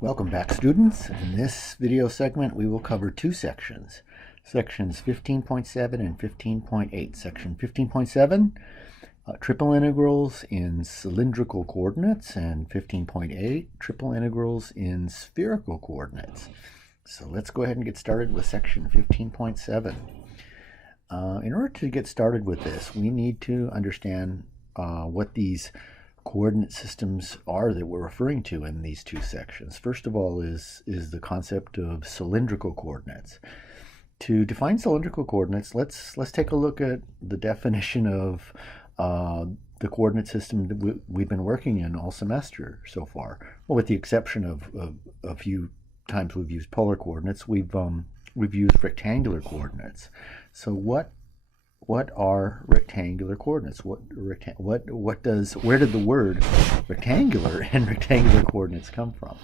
Welcome back, students. In this video segment, we will cover two sections. Sections 15.7 and 15.8. Section 15.7, triple integrals in cylindrical coordinates, and 15.8, triple integrals in spherical coordinates. So let's go ahead and get started with section 15.7. In order to get started with this, we need to understand what these coordinate systems are that we're referring to in these two sections. First of all is the concept of cylindrical coordinates. To define cylindrical coordinates, let's take a look at the definition of the coordinate system that we've been working in all semester so far. Well, with the exception of a few times we've used polar coordinates, we've used rectangular coordinates. So what are rectangular coordinates? Where did the word rectangular and rectangular coordinates come from?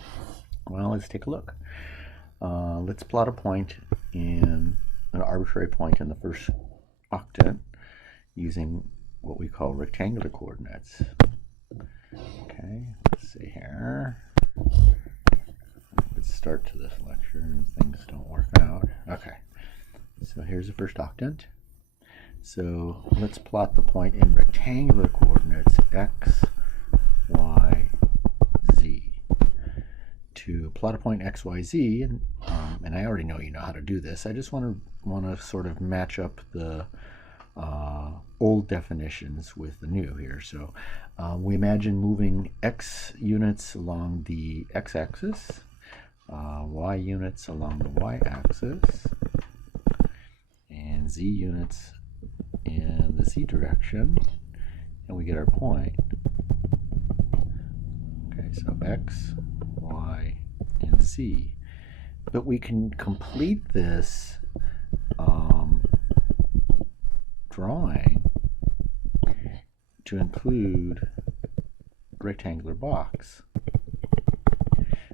Well, let's take a look. Let's plot a point an arbitrary point in the first octant using what we call rectangular coordinates. Okay, let's see here. Let's start to this lecture and things don't work out. Okay, so here's the first octant. So let's plot the point in rectangular coordinates x, y, z. To plot a point x, y, z, and I already know you know how to do this. I just want to sort of match up the old definitions with the new here. So we imagine moving x units along the x-axis, y units along the y-axis, and z units in the z direction, and we get our point. Okay, so x, y, and z. But we can complete this drawing to include a rectangular box.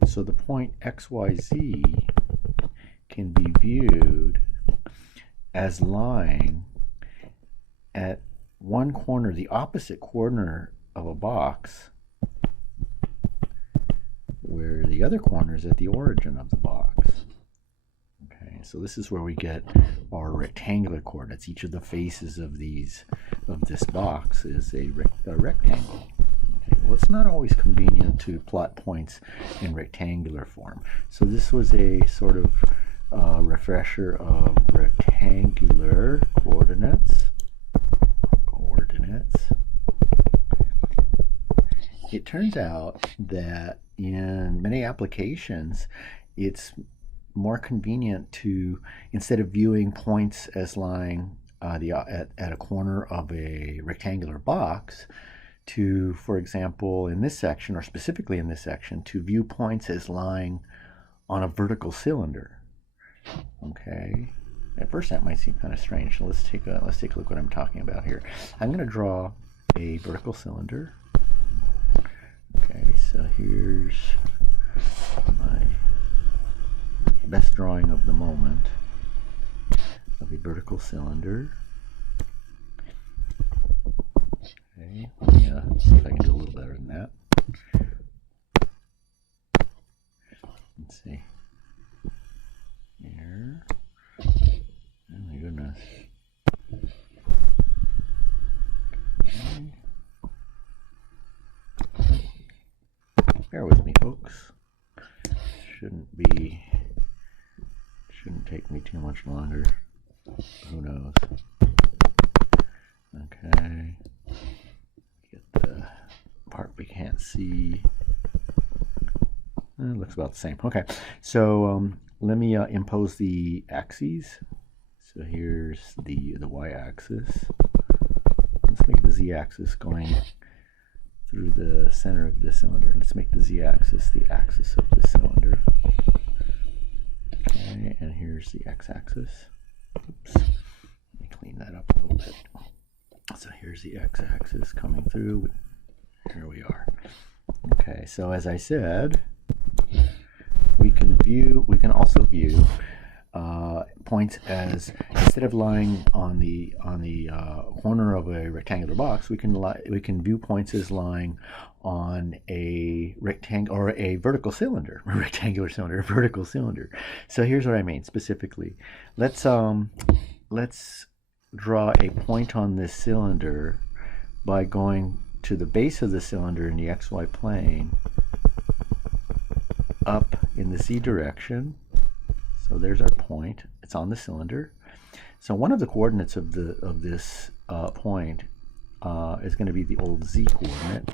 So the point xyz can be viewed as lying at one corner, the opposite corner of a box, where the other corner is at the origin of the box. Okay, so this is where we get our rectangular coordinates. Each of the faces of this box is a rectangle. Okay, well, it's not always convenient to plot points in rectangular form. So this was a sort of refresher of rectangular coordinates. It turns out that in many applications, it's more convenient to, instead of viewing points as lying at a corner of a rectangular box, to, for example, in this section, or specifically in this section, to view points as lying on a vertical cylinder. Okay. At first that might seem kind of strange, so let's take a look what I'm talking about here. I'm going to draw a vertical cylinder. Okay, so here's my best drawing of the moment of a vertical cylinder. Okay, let me see if I can do a little better than that. Let's see. Here. Oh my goodness. Okay. Bear with me, folks. Shouldn't take me too much longer. Who knows? Okay. Get the part we can't see. It looks about the same. Okay. So let me impose the axes. So here's the y-axis. Let's make the z-axis going through the center of the cylinder. Let's make the z-axis the axis of the cylinder. Okay, and here's the x-axis. Oops. Let me clean that up a little bit. So here's the x-axis coming through. Here we are. Okay, so as I said, we can also view points as, instead of lying on the corner of a rectangular box, we can view points as lying on a rectangle or a vertical cylinder, a rectangular cylinder, a vertical cylinder. So here's what I mean specifically. Let's draw a point on this cylinder by going to the base of the cylinder in the xy plane, up in the z direction. So there's our point. It's on the cylinder. So one of the coordinates of this point is going to be the old z coordinate.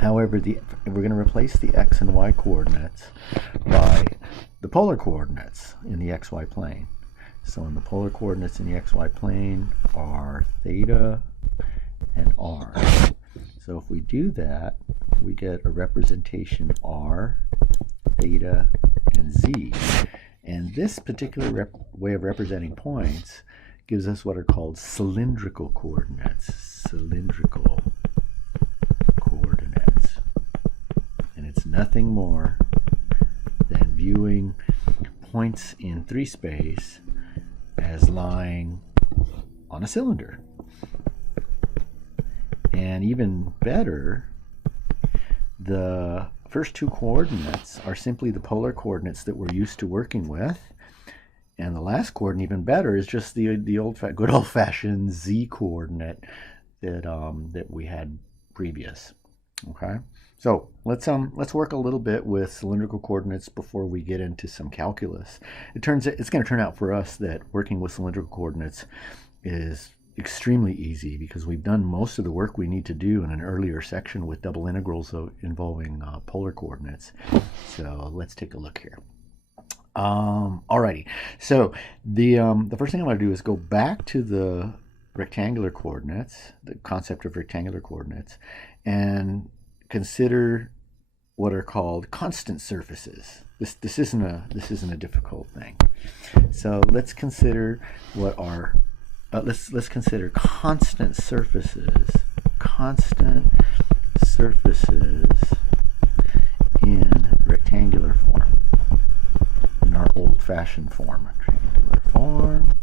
However, we're going to replace the x and y coordinates by the polar coordinates in the xy plane. So in the polar coordinates in the xy plane are theta and r. So if we do that, we get a representation r, theta, and z. And this particular way of representing points gives us what are called cylindrical coordinates. Cylindrical coordinates. And it's nothing more than viewing points in 3 space as lying on a cylinder. And even better, the first 2 coordinates are simply the polar coordinates that we're used to working with, and the last coordinate, even better, is just the good old-fashioned z coordinate that we had previous. Okay, so let's work a little bit with cylindrical coordinates before we get into some calculus. It's going to turn out for us that working with cylindrical coordinates is extremely easy, because we've done most of the work we need to do in an earlier section with double integrals involving polar coordinates. So let's take a look here. Alrighty, so the first thing I'm going to do is go back to the rectangular coordinates, the concept of rectangular coordinates, and consider what are called constant surfaces. This isn't a difficult thing. So let's consider what are let's consider constant surfaces in rectangular form, in our old-fashioned form, rectangular form.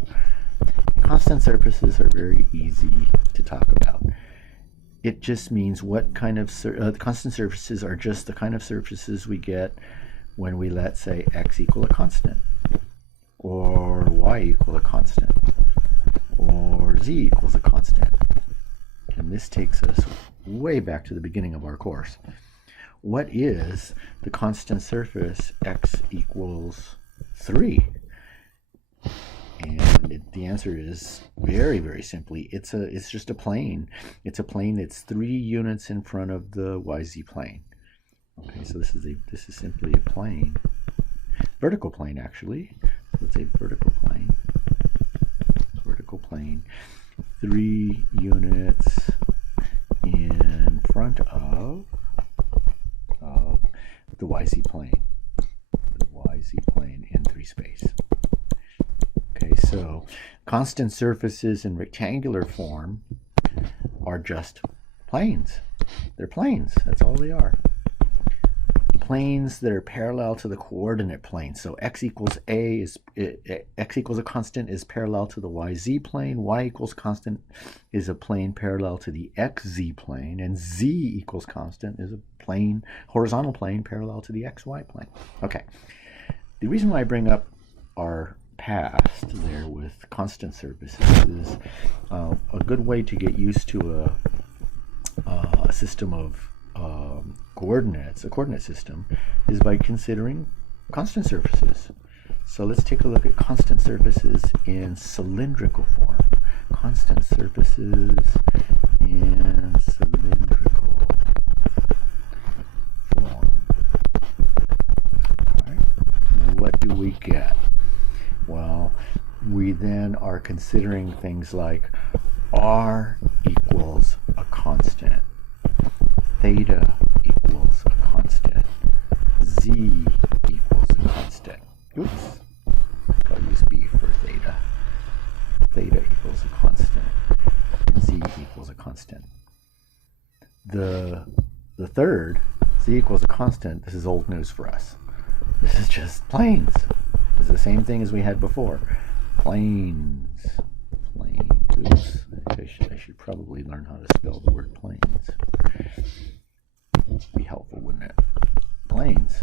Constant surfaces are very easy to talk about. It just means what kind of constant surfaces are just the kind of surfaces we get when we let, say, x equal a constant, or y equal a constant, or z equals a constant. And this takes us way back to the beginning of our course. What is the constant surface x equals 3? And the answer is very, very simply, it's just a plane. It's a plane that's 3 units in front of the YZ plane. Okay, so this is simply a plane, vertical plane actually. So let's say vertical plane. 3 units in front of the YZ plane. The YZ plane in 3 space. Okay, so constant surfaces in rectangular form are just planes. They're planes. That's all they are. Planes that are parallel to the coordinate plane. So x equals x equals a constant is parallel to the YZ plane. Y equals constant is a plane parallel to the XZ plane, and z equals constant is a plane, horizontal plane parallel to the XY plane. Okay. The reason why I bring up our past there with constant surfaces is a good way to get used to a system of coordinates, a coordinate system, is by considering constant surfaces. So let's take a look at constant surfaces in cylindrical form. Constant surfaces in cylindrical form. Okay. What do we get? Well, we then are considering things like r equals a constant, theta equals a constant, z equals a constant. Oops, I'll use b for theta. Theta equals a constant, and z equals a constant. The third, z equals a constant, this is old news for us. This is just planes. This the same thing as we had before. Planes. Oops, I should probably learn how to spell the word planes. Be helpful, wouldn't it? Planes.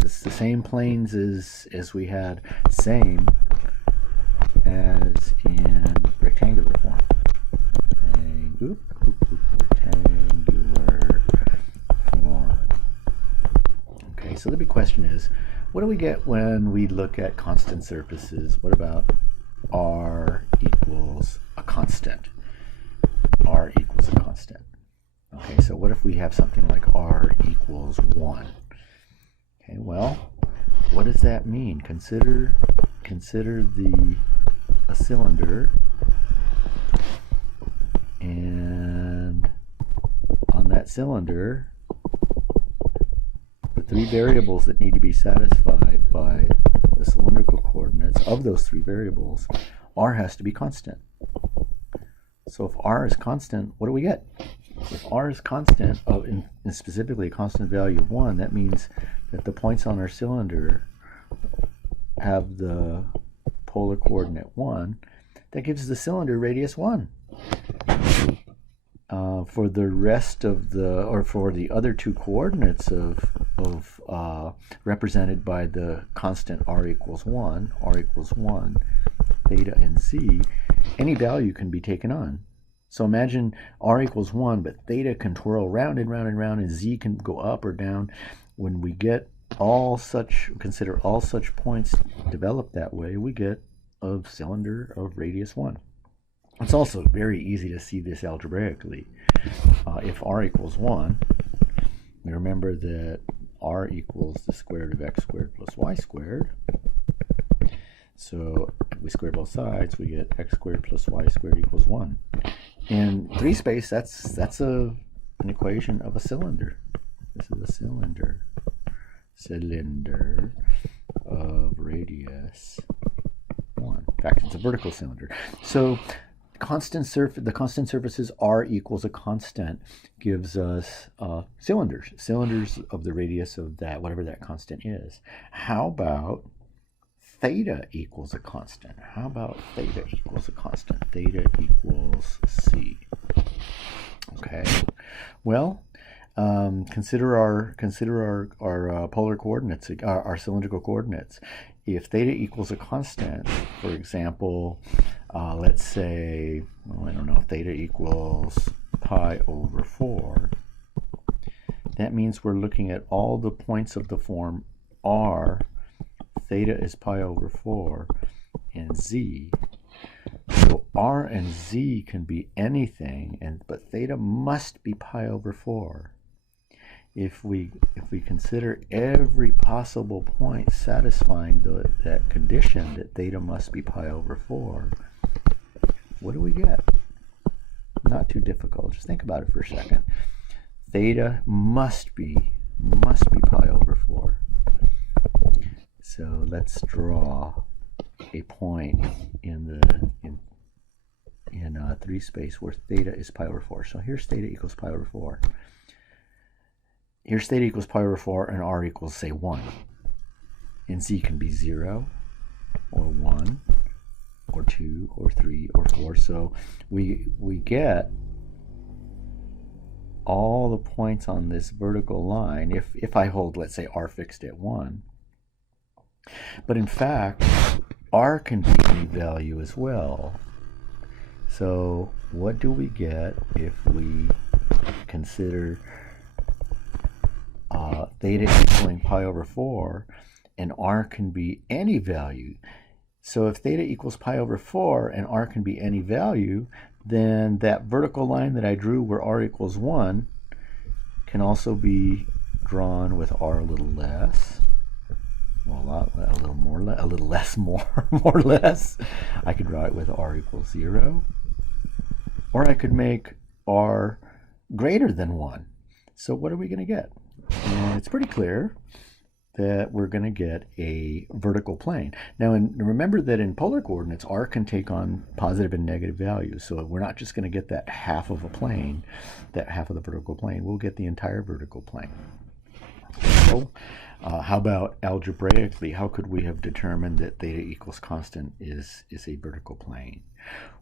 It's the same planes as we had, same as in rectangular form. Rectangular form. Okay, so the big question is, what do we get when we look at constant surfaces? What about r equals a constant? R equals a constant. Okay, so what if we have something like r equals 1? Okay, well, what does that mean? Consider a cylinder, and on that cylinder, the three variables that need to be satisfied by the cylindrical coordinates of those three variables, r has to be constant. So if r is constant, what do we get? If r is constant, and specifically a constant value of 1, that means that the points on our cylinder have the polar coordinate 1. That gives the cylinder radius 1. For the rest of for the other two coordinates represented by the constant r equals 1, theta and z, any value can be taken on. So imagine r equals 1, but theta can twirl round and round and round, and z can go up or down. When we get consider all such points developed that way, we get a cylinder of radius 1. It's also very easy to see this algebraically. If r equals 1, we remember that r equals the square root of x squared plus y squared. So if we square both sides, we get x squared plus y squared equals 1. In 3-space, that's an equation of a cylinder. This is a cylinder of radius 1. In fact, it's a vertical cylinder. So the constant surfaces r equals a constant gives us cylinders of the radius of that, whatever that constant is. How about theta equals a constant? How about theta equals a constant? Theta equals c. Okay. Well, consider our polar coordinates, our cylindrical coordinates. If theta equals a constant, for example, let's say, I don't know, theta equals pi over 4, that means we're looking at all the points of the form r, theta is pi over 4, and z. So r and z can be anything, but theta must be pi over 4. If we consider every possible point satisfying that condition that theta must be pi over 4, what do we get? Not too difficult. Just think about it for a second. Theta must be pi over 4. So let's draw a point in 3-space where theta is pi over 4. So here's theta equals pi over 4. Here's theta equals pi over 4, and r equals, say, 1. And z can be 0, or 1, or 2, or 3, or 4. So we get all the points on this vertical line if I hold, let's say, r fixed at 1. But in fact, r can be any value as well. So what do we get if we consider theta equaling pi over 4, and r can be any value? So if theta equals pi over 4 and r can be any value, then that vertical line that I drew where r equals 1 can also be drawn with r a little less. Well, a little more, a little less, more or less. I could draw it with r equals 0. Or I could make r greater than 1. So what are we going to get? And it's pretty clear that we're going to get a vertical plane. Now, remember that in polar coordinates, r can take on positive and negative values. So we're not just going to get that half of a plane, that half of the vertical plane. We'll get the entire vertical plane. So, how about algebraically? How could we have determined that theta equals constant is a vertical plane?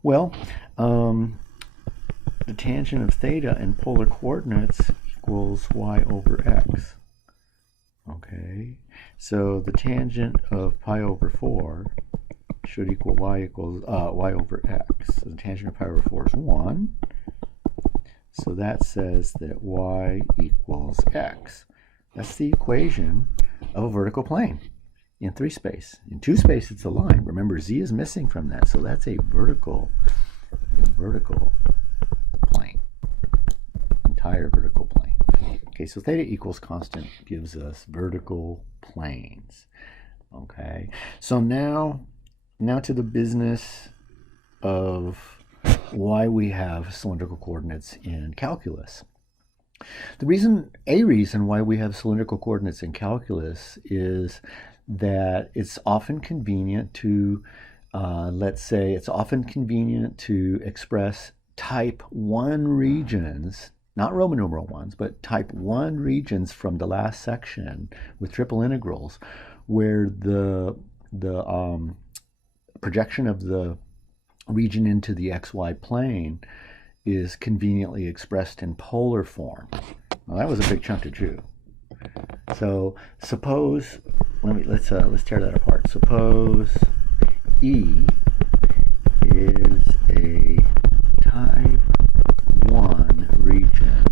Well, the tangent of theta in polar coordinates equals y over x. Okay, so the tangent of pi over 4 should equal y over x. So the tangent of pi over 4 is 1. So that says that y equals x. That's the equation of a vertical plane in 3 space. In 2 space, it's a line. Remember, z is missing from that, so that's a vertical plane, entire vertical plane. Okay, so theta equals constant gives us vertical planes. Okay, so now to the business of why we have cylindrical coordinates in calculus. A reason why we have cylindrical coordinates in calculus is that it's often convenient to, it's often convenient to express type 1 regions, not Roman numeral ones, but type 1 regions from the last section with triple integrals, where the projection of the region into the xy plane is conveniently expressed in polar form. Well, that was a big chunk to chew. So suppose, let's tear that apart. Suppose E is a type 1 region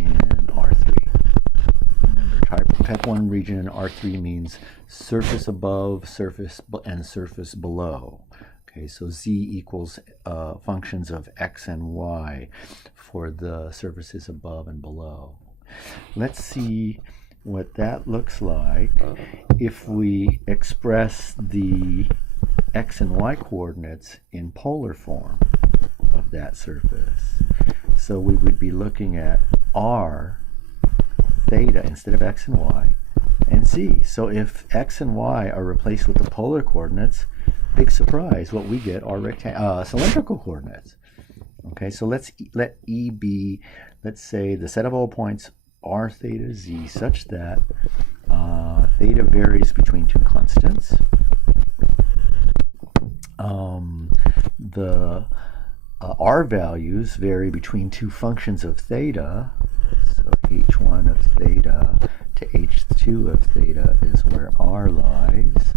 in R3. Remember, type 1 region in R3 means surface above, surface and surface below. Okay, so z equals functions of x and y for the surfaces above and below. Let's see what that looks like if we express the x and y coordinates in polar form of that surface. So we would be looking at r theta instead of x and y and z. So if x and y are replaced with the polar coordinates, big surprise, what we get are cylindrical coordinates. Okay, so let E be, let's say, the set of all points r theta z such that theta varies between 2 constants. The r values vary between 2 functions of theta. So h1 of theta to h2 of theta is where r lies.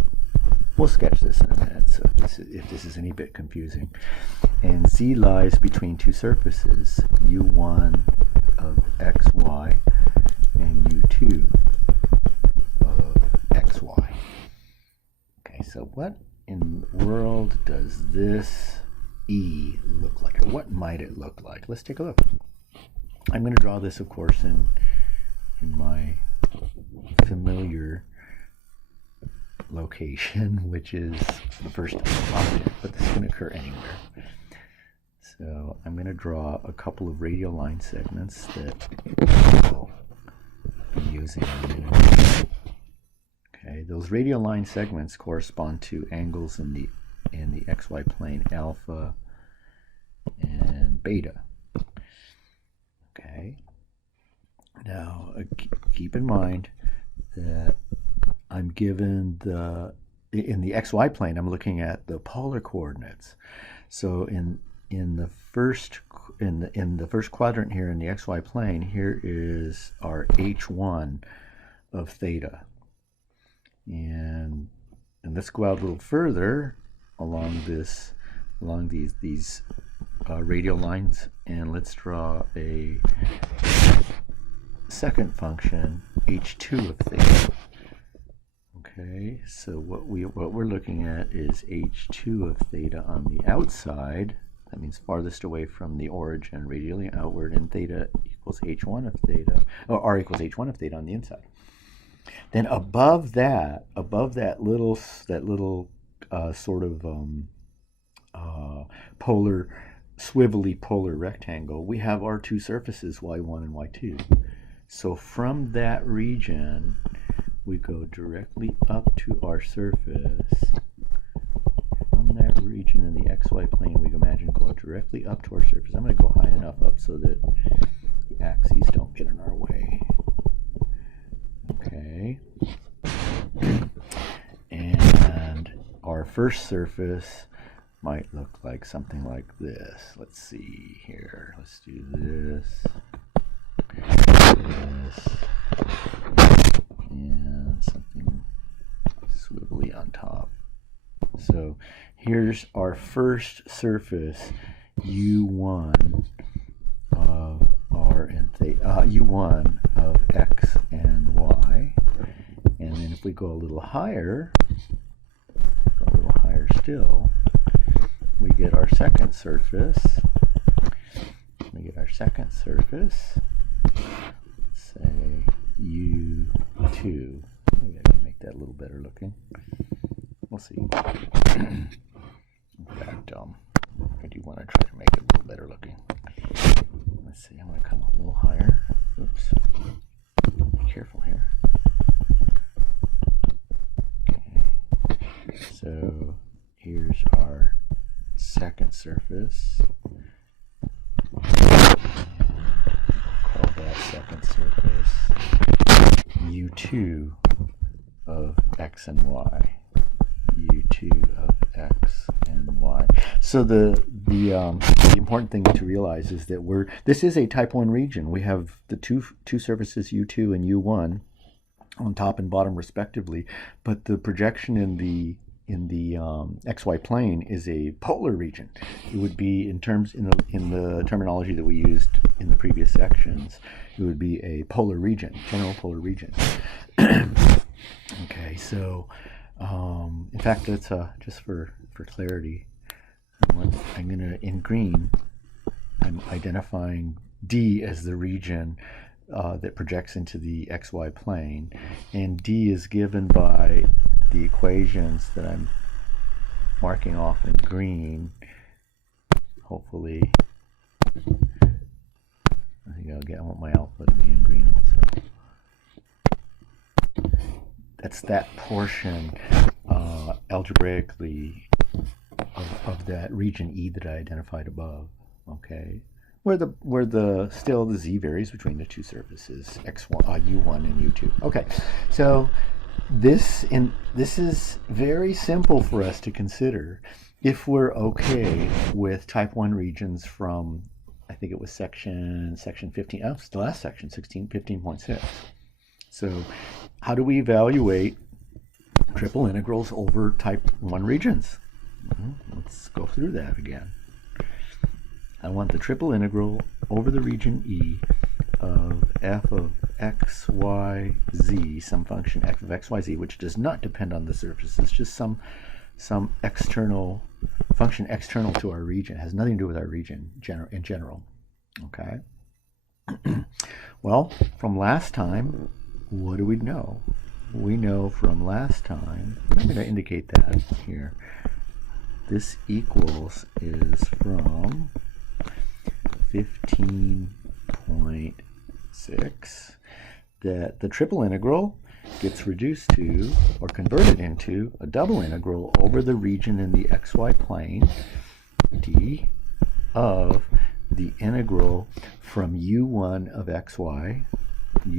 We'll sketch this in a minute, so if this is any bit confusing. And z lies between 2 surfaces, u1 of xy and u2 of xy. Okay, so what in the world does this E look like, or what might it look like? Let's take a look. I'm going to draw this, of course, in my familiar location, which is the first object, but this can occur anywhere. So I'm going to draw a couple of radial line segments that we'll be using in a minute. Okay, those radial line segments correspond to angles in the xy plane alpha and beta. Okay, now keep in mind that I'm given in the xy plane, I'm looking at the polar coordinates. So in the first quadrant here in the xy plane, here is our h1 of theta. And let's go out a little further along these radial lines, and let's draw a second function, h2 of theta. Okay, so what we're looking at is h2 of theta on the outside. That means farthest away from the origin, radially outward, and theta equals h1 of theta, or r equals h1 of theta on the inside. Then above that little sort of polar, swivelly polar rectangle, we have our 2 surfaces, y1 and y2. So from that region, we go directly up to our surface. From that region in the xy plane, we imagine going directly up to our surface. I'm going to go high enough up so that the axes don't get in our way. first surface might look like something like this. Let's see here. Let's do this, and something swivelly on top. So here's our first surface, U1 of R and U1 of X and Y. And then if we go a little higher still, we get our second surface. Let's say U2. Maybe I can make that a little better looking. We'll see. In fact, I do want to try to make it a little better looking. Let's see, I'm going to come up a little higher. Oops. Be careful here. Okay. So here's our second surface. Call that second surface U2 of X and Y. U2 of X and Y. So the important thing to realize is that this is a type 1 region. We have the two surfaces U2 and U1 on top and bottom respectively, but the projection in the XY plane is a polar region. It would be in the terminology that we used in the previous sections, it would be a polar region, general polar region. Okay, so in fact, that's just for clarity. I'm going to, in green, I'm identifying D as the region that projects into the XY plane, and D is given by the equations that I'm marking off in green. Hopefully, I want my output to be in green also. That's that portion algebraically of that region E that I identified above. Okay, where still the Z varies between the two surfaces X1, U1 and U2. Okay, so this is very simple for us to consider if we're okay with type 1 regions from, I think it was section 15. Oh, it's the last section, 15.6. So how do we evaluate triple integrals over type 1 regions? Let's go through that again. I want the triple integral over the region E of f of x, y, z, some function f of x, y, z, which does not depend on the surface. It's just some external function external to our region. It has nothing to do with our region in general. Okay. Well, from last time, what do we know? We know from last time, I'm going to indicate that here. This equals is from 15.6 that the triple integral gets reduced to or converted into a double integral over the region in the xy plane d of the integral from u1 of xy to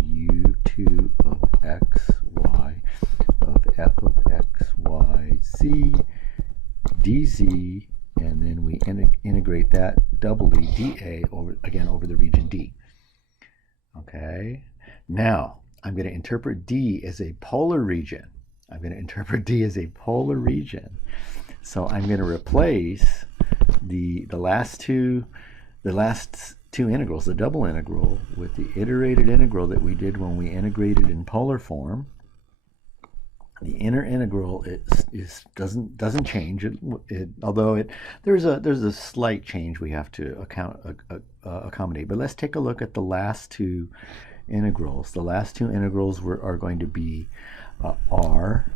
u2 of xy of f of xyz dz, and then we integrate that doubly dA over the region D. Okay, now I'm going to interpret D as a polar region. So I'm going to replace the last two integrals, the double integral, with the iterated integral that we did when we integrated in polar form. The inner integral doesn't change, although there's a slight change we have to accommodate. But let's take a look at the last two integrals. The last two integrals are going to be r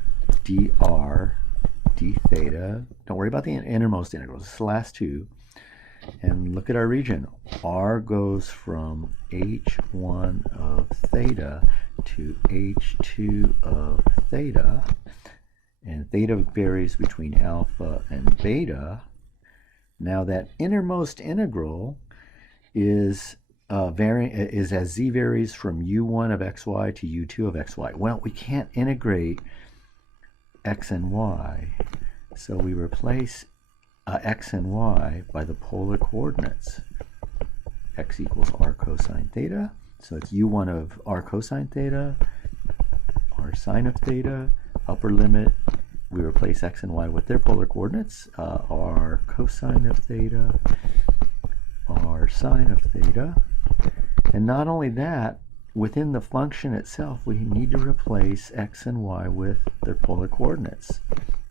dr d theta. Don't worry about the innermost integrals. It's the last two. And look at our region. R goes from h1 of theta to h2 of theta, and theta varies between alpha and beta. Now that innermost integral is as z varies from u1 of xy to u2 of xy. Well, we can't integrate x and y. So we replace x and y by the polar coordinates. X equals r cosine theta. So it's u1 of r cosine theta, r sine of theta, upper limit. We replace x and y with their polar coordinates, r cosine of theta, r sine of theta. And not only that, within the function itself, we need to replace x and y with their polar coordinates.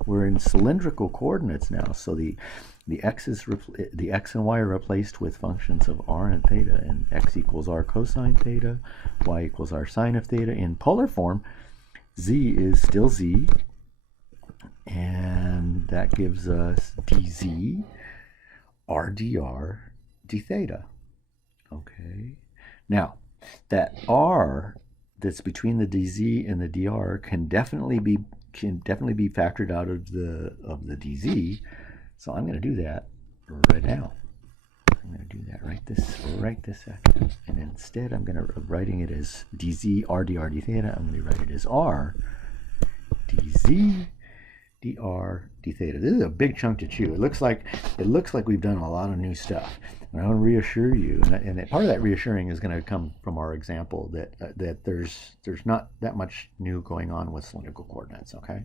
We're in cylindrical coordinates now, so the x and y are replaced with functions of r and theta, and x equals r cosine theta, y equals r sine of theta. In polar form, z is still z, and that gives us dz, r dr, d theta. Okay. Now, that r that's between the dz and the dr can definitely be factored out of the dz. So I'm going to do that right now. I'm going to do that right this second. And instead, I'm going to writing it as dz r dr d theta. I'm going to write it as r dz dr d theta. This is a big chunk to chew. It looks like we've done a lot of new stuff. And I want to reassure you, and part of that reassuring is going to come from our example that there's not that much new going on with cylindrical coordinates. Okay.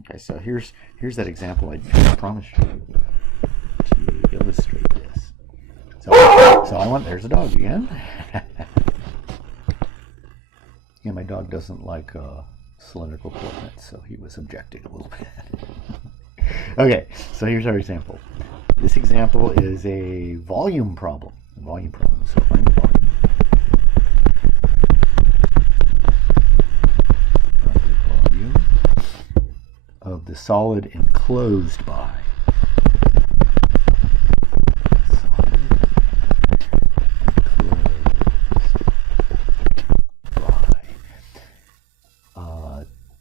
Okay. So here's that example I promised you to illustrate this. So I want. There's a dog again. Yeah, my dog doesn't like cylindrical coordinates, so he was objecting a little bit. Okay, so here's our example. This example is a volume problem. So find the volume. Volume of the solid enclosed by.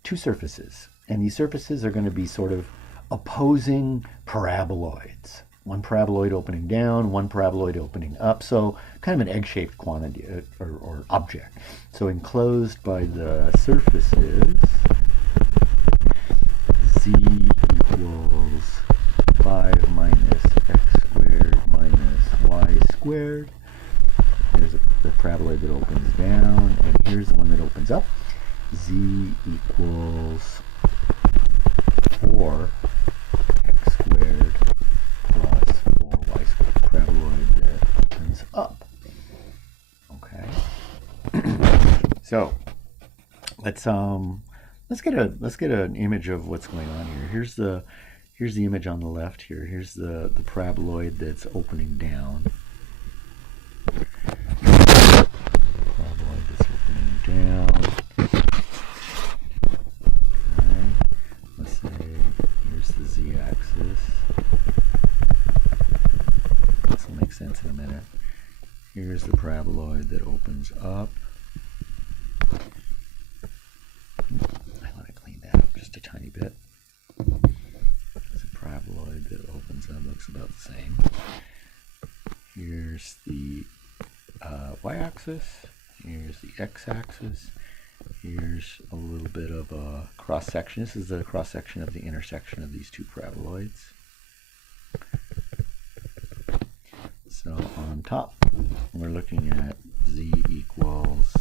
Two surfaces, and these surfaces are going to be sort of opposing paraboloids. One paraboloid opening down, one paraboloid opening up, so kind of an egg-shaped quantity or object. So enclosed by the surfaces, z equals 5 minus x squared minus y squared. Here's the paraboloid that opens down, and here's the one that opens up. Z equals 4 x squared plus 4y squared. Paraboloid that opens up. Okay. So let's get an image of what's going on here. Here's the image on the left here. Here's the paraboloid that's opening down. Paraboloid that's opening down. Let's say here's the z-axis. This will make sense in a minute. Here's the paraboloid that opens up. I want to clean that up just a tiny bit. There's a paraboloid that opens up, looks about the same. Here's the y-axis. Here's the x-axis. Here's a little bit of a cross-section. This is the cross-section of the intersection of these two paraboloids. So on top, we're looking at z equals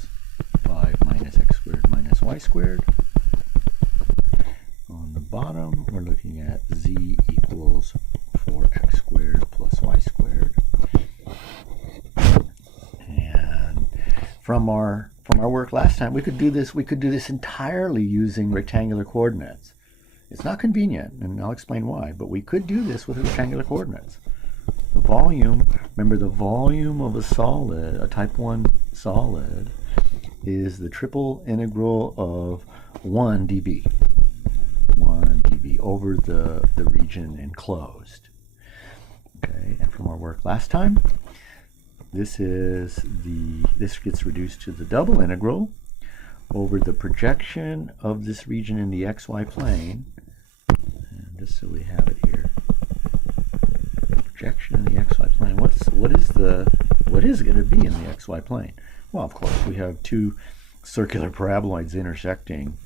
5 minus x squared minus y squared. On the bottom, we're looking at z equals 4x squared plus y squared. And from our work last time, we could do this entirely using rectangular coordinates. It's not convenient, and I'll explain why, but we could do this with rectangular coordinates. The volume, remember the volume of a solid, a type 1 solid, is the triple integral of 1 dB. 1 dB over the region enclosed. Okay, and from our work last time, this gets reduced to the double integral over the projection of this region in the xy plane. And just so we have it here, projection in the xy plane. What is it going to be in the xy plane? Well, of course, we have two circular paraboloids intersecting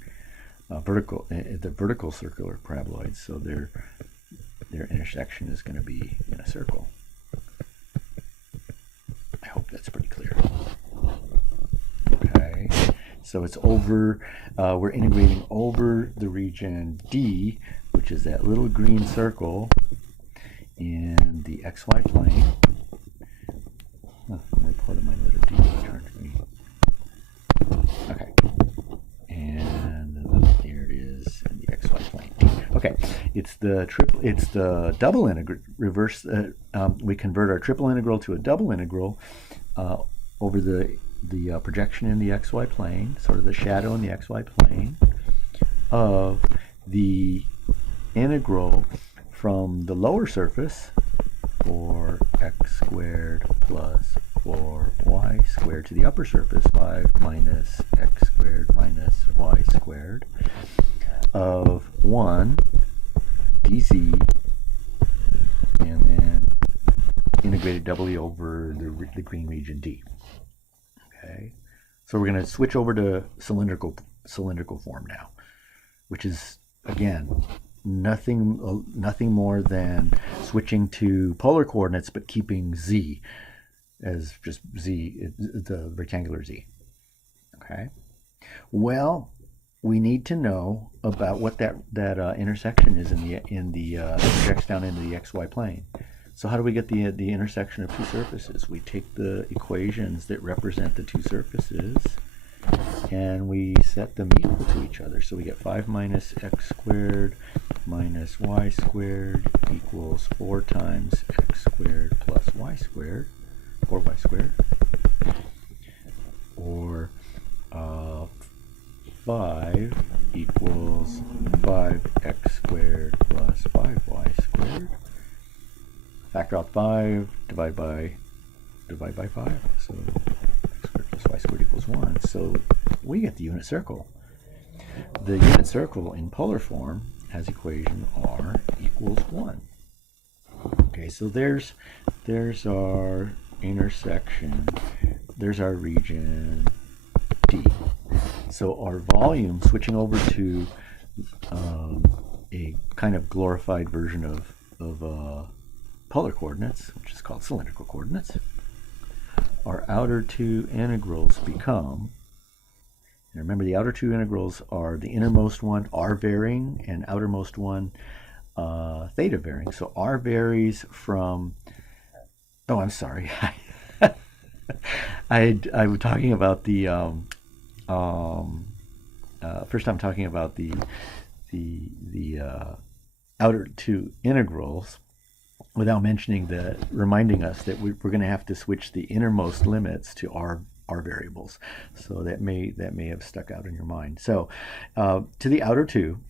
the vertical circular paraboloids, so their intersection is going to be in a circle. I hope that's pretty clear. Okay, so it's over, we're integrating over the region D, which is that little green circle in the xy plane. Only part of my letter D is turned to me. Okay, and there it is in the xy plane. Okay, it's the double integral reverse. We convert our triple integral to a double integral over the projection in the xy plane, sort of the shadow in the xy plane of the integral from the lower surface, 4x squared plus 4y squared, to the upper surface, 5 minus x squared minus y squared, of 1 dz, and then integrated doubly over the green region D. Okay, so we're going to switch over to cylindrical form now, which is, again, nothing more than switching to polar coordinates but keeping z as just z, the rectangular z. Okay, well, we need to know about what that intersection is in the projects down into the xy plane. So how do we get the intersection of two surfaces? We take the equations that represent the two surfaces and we set them equal to each other. So we get 5 minus x squared minus y squared equals 4 times x squared plus y squared, 4y squared, or 5 equals 5x squared plus 5y squared. Factor out 5, divide by 5. So x squared plus y squared equals 1. So we get the unit circle. The unit circle in polar form has equation r equals 1. Okay, so there's our intersection. There's our region D. So our volume, switching over to a kind of glorified version of polar coordinates, which is called cylindrical coordinates, our outer two integrals become, and remember the outer two integrals are the innermost one r varying and outermost one theta varying. So r varies from, oh, I'm sorry, I'm talking about the first I'm talking about the outer two integrals, without reminding us that we're going to have to switch the innermost limits to r variables. So that may have stuck out in your mind. So to the outer two,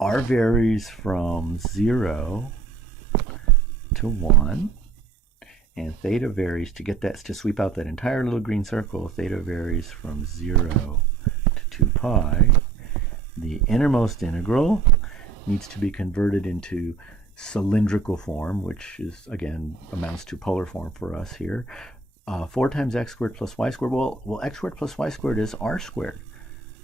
r varies from 0 to 1, and theta varies, to sweep out that entire little green circle, theta varies from 0 to 2 pi. The innermost integral needs to be converted into cylindrical form, which is, again, amounts to polar form for us here. 4 times x squared plus y squared. Well, x squared plus y squared is r squared.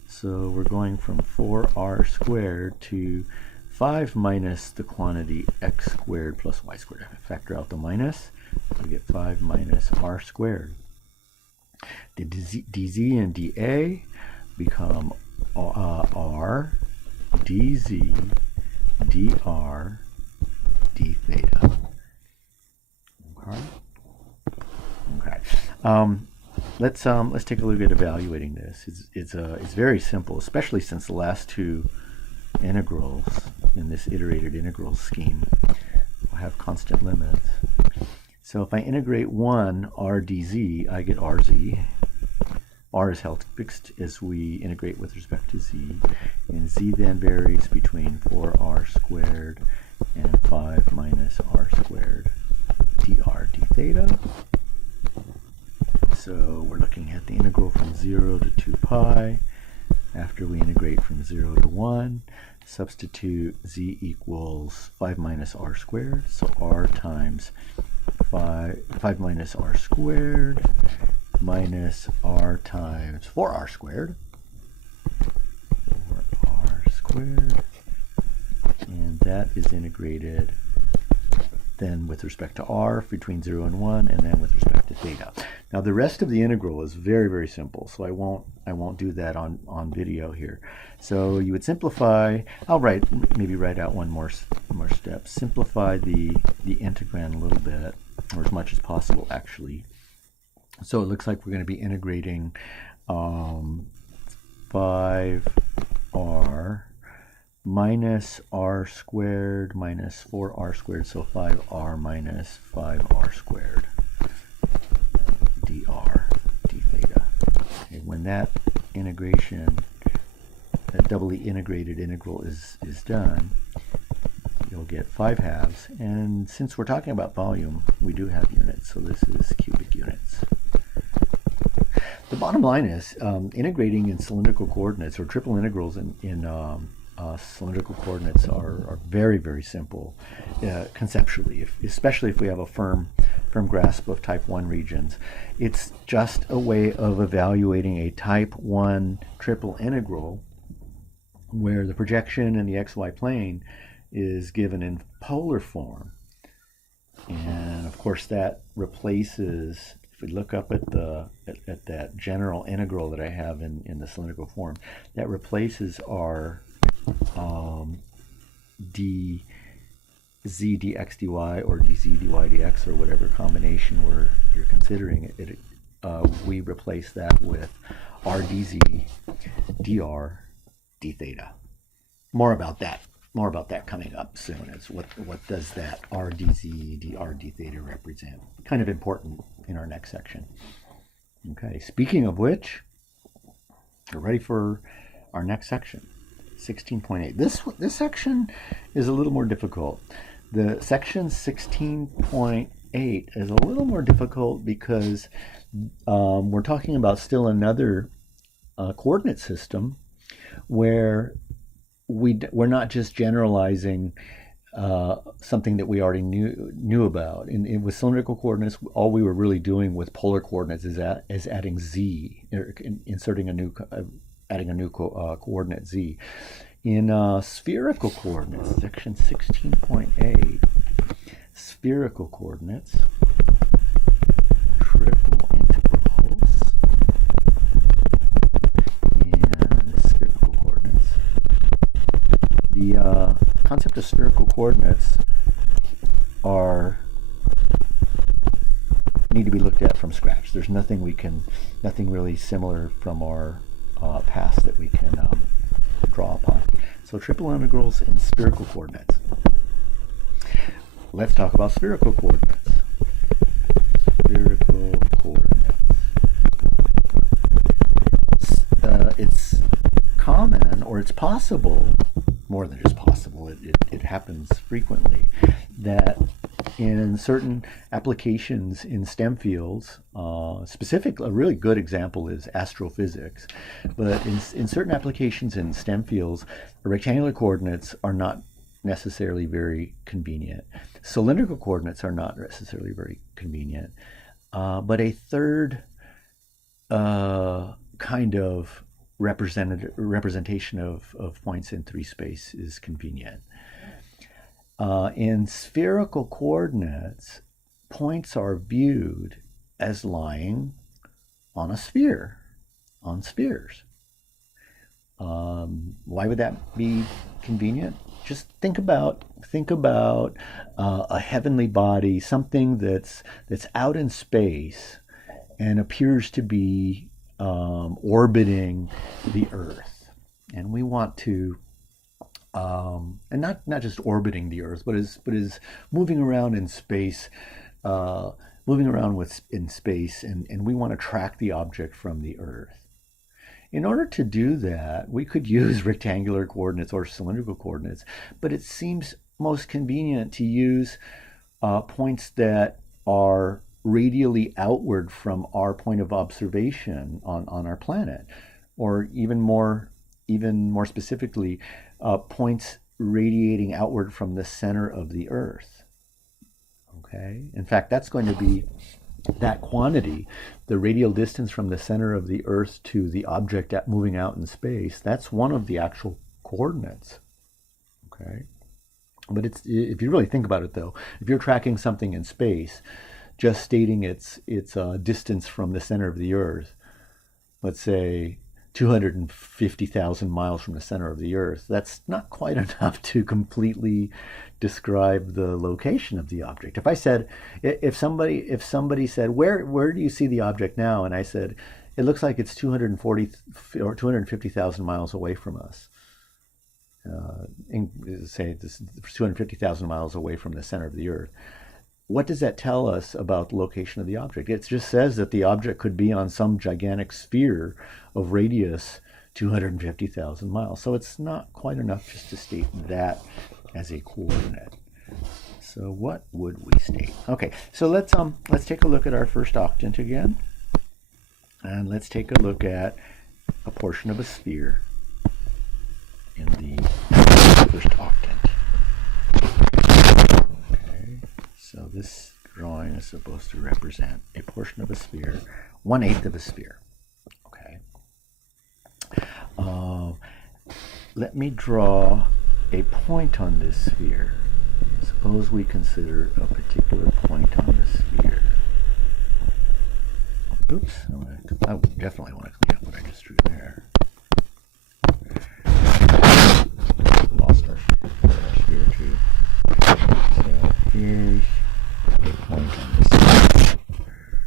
So we're going from 4r squared to 5 minus the quantity x squared plus y squared. If I factor out the minus, we get 5 minus r squared. The dz and dA become r dz dr d theta. Okay. Let's take a look at evaluating this. It's very simple, especially since the last two integrals in this iterated integral scheme will have constant limits. So if I integrate 1 r dz, I get rz. R is held fixed as we integrate with respect to z, and z then varies between 4r squared and 5 minus r squared dr d theta. So we're looking at the integral from 0 to 2 pi. After we integrate from 0 to 1, substitute z equals 5 minus r squared, so r times 5 minus r squared minus r times 4r squared. 4r squared, and that is integrated then with respect to r between 0 and 1, and then with respect to theta. Now the rest of the integral is very, very simple, so I won't do that on video here. So you would simplify. I'll maybe write out one more step. Simplify the integrand a little bit, or as much as possible actually. So it looks like we're going to be integrating 5r minus r squared minus 4r squared, so 5r minus 5r squared dr d theta. Okay, when that integration, that doubly integrated integral is done, you'll get 5/2, and since we're talking about volume, we do have units, so this is cubic units. The bottom line is integrating in cylindrical coordinates, or triple integrals in cylindrical coordinates are very, very simple conceptually, especially if we have a firm grasp of type 1 regions. It's just a way of evaluating a type 1 triple integral where the projection in the xy plane is given in polar form. And of course that replaces, if we look up at that general integral that I have in the cylindrical form, that replaces our dz dx dy or dz dy dx, or whatever combination you're considering it, we replace that with r dz dr d theta. More about that coming up soon. Is what does that r dz dr d theta represent? Kind of important in our next section. Okay, speaking of which, we're ready for our next section. 16.8. This section is a little more difficult. The section 16.8 is a little more difficult because we're talking about still another coordinate system where we're not just generalizing something that we already knew about. With cylindrical coordinates, all we were really doing with polar coordinates is adding z, inserting adding a new coordinate z. In spherical coordinates, section 16.8, spherical coordinates, triple integrals, and spherical coordinates. The concept of spherical coordinates need to be looked at from scratch. There's nothing really similar from our past that we can draw upon. So triple integrals in spherical coordinates. Let's talk about spherical coordinates. Spherical coordinates. It's common, or it's possible, more than just possible, it happens frequently, that in certain applications in STEM fields, a really good example is astrophysics, but in certain applications in STEM fields, rectangular coordinates are not necessarily very convenient. Cylindrical coordinates are not necessarily very convenient, but a third kind of representation of points in 3 space is convenient. In spherical coordinates, points are viewed as lying on a sphere, on spheres. Why would that be convenient? Just think about a heavenly body, something that's out in space and appears to be orbiting the Earth, and we want to. And not just orbiting the Earth, but is moving around in space, in space, and we want to track the object from the Earth. In order to do that, we could use rectangular coordinates or cylindrical coordinates, but it seems most convenient to use points that are radially outward from our point of observation on our planet, or even more specifically, points radiating outward from the center of the Earth. Okay? In fact, that's going to be that quantity, the radial distance from the center of the Earth to the object moving out in space. That's one of the actual coordinates. Okay, but if you really think about it, though, if you're tracking something in space, just stating its distance from the center of the Earth, let's say 250,000 miles from the center of the Earth, that's not quite enough to completely describe the location of the object. If I said, if somebody said, where do you see the object now? And I said, it looks like it's 240 or 250,000 miles away from us. Say this 250,000 miles away from the center of the Earth. What does that tell us about the location of the object? It just says that the object could be on some gigantic sphere of radius 250,000 miles. So it's not quite enough just to state that as a coordinate. So what would we state? Okay, so let's take a look at our first octant again. And let's take a look at a portion of a sphere in the first octant. Okay, so this drawing is supposed to represent a portion of a sphere, 1/8 of a sphere. Okay. Let me draw a point on this sphere. Suppose we consider a particular point on the sphere. Oops, I definitely want to clean up what I just drew there. Lost our sphere too. So here's a point on this sphere.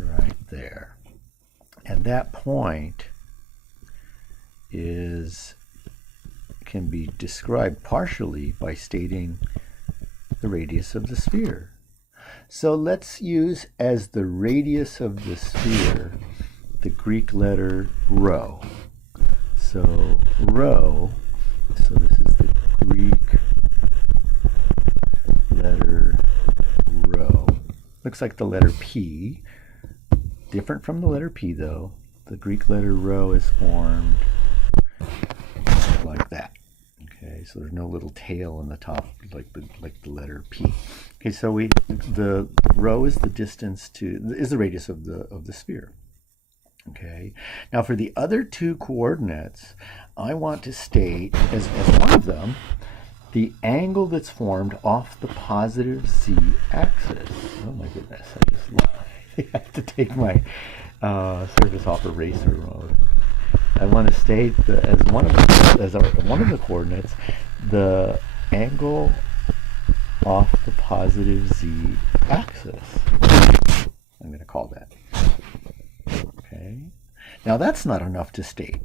Right there. And that point can be described partially by stating the radius of the sphere. So let's use as the radius of the sphere the Greek letter rho. So rho, so this is the Greek letter rho. Looks like the letter P. Different from the letter P though. The Greek letter rho is formed like that. Okay, so there's no little tail in the top like the letter P. Okay, so the rho is the distance is the radius of the sphere. Okay, now for the other two coordinates, I want to state as one of them the angle that's formed off the positive z-axis. Oh my goodness, I have to take my surface off eraser mode. I want to state that as one of the coordinates, the angle off the positive z-axis. I'm going to call that. Okay. Now that's not enough to state.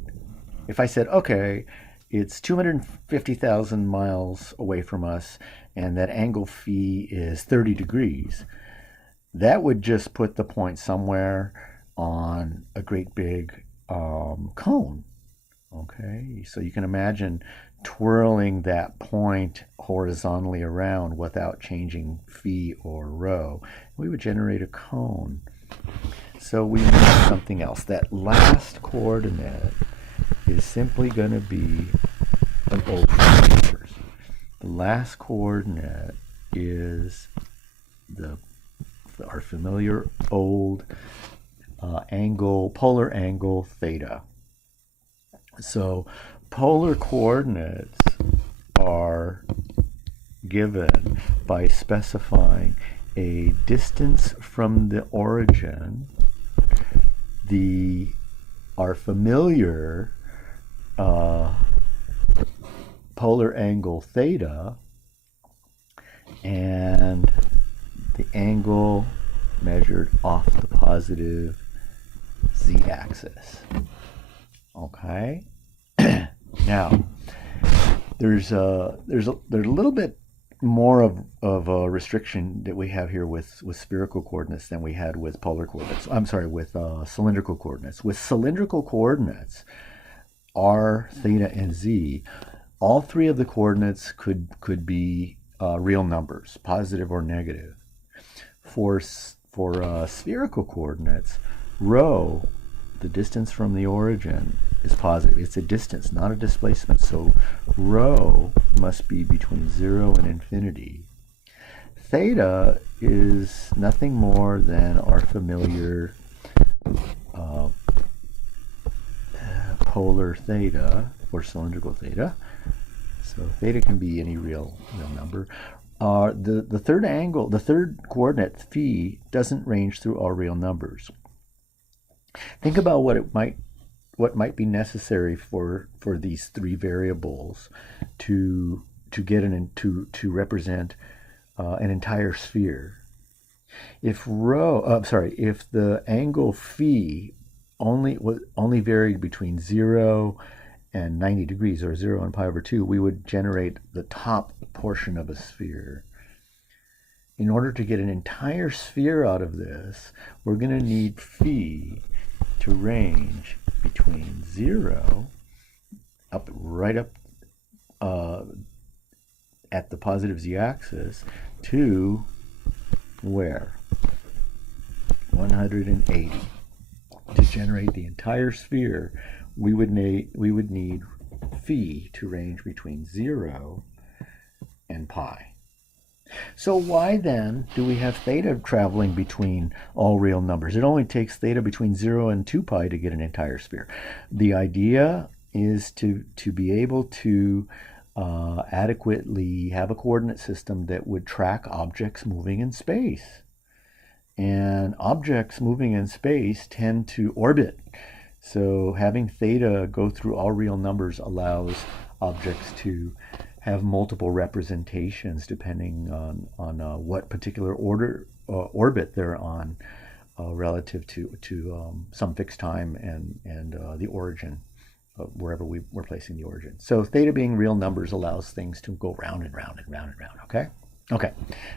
If I said, okay, it's 250,000 miles away from us, and that angle phi is 30 degrees, that would just put the point somewhere on a great big cone. Okay, so you can imagine twirling that point horizontally around without changing phi or rho. We would generate a cone. So we need something else. That last coordinate is simply going to be an old numbers. The last coordinate is our familiar old polar angle theta. So polar coordinates are given by specifying a distance from the origin, our familiar polar angle theta, and the angle measured off the positive z-axis. Okay. Now, there's a little bit more of a restriction that we have here with spherical coordinates than we had with polar coordinates. I'm sorry, with cylindrical coordinates. With cylindrical coordinates, r, theta, and z, all three of the coordinates could be real numbers, positive or negative. For spherical coordinates, rho, the distance from the origin, is positive. It's a distance, not a displacement. So rho must be between 0 and infinity. Theta is nothing more than our familiar polar theta. or cylindrical theta. So theta can be any real number. The third angle, the third coordinate, phi, doesn't range through all real numbers. Think about what might be necessary for these three variables to to represent an entire sphere. If if the angle phi only varied between 0 and 90 degrees, or 0 and pi over 2, we would generate the top portion of a sphere. In order to get an entire sphere out of this, we're going to need phi to range between 0 right up at the positive z-axis to where? 180. To generate the entire sphere, we would need phi to range between 0 and pi. So why then do we have theta traveling between all real numbers? It only takes theta between 0 and 2 pi to get an entire sphere. The idea is to be able to adequately have a coordinate system that would track objects moving in space. And objects moving in space tend to orbit. So having theta go through all real numbers allows objects to have multiple representations depending on what particular orbit they're on relative to some fixed time and the origin, wherever we're placing the origin. So theta being real numbers allows things to go round and round and round and round, okay? Okay,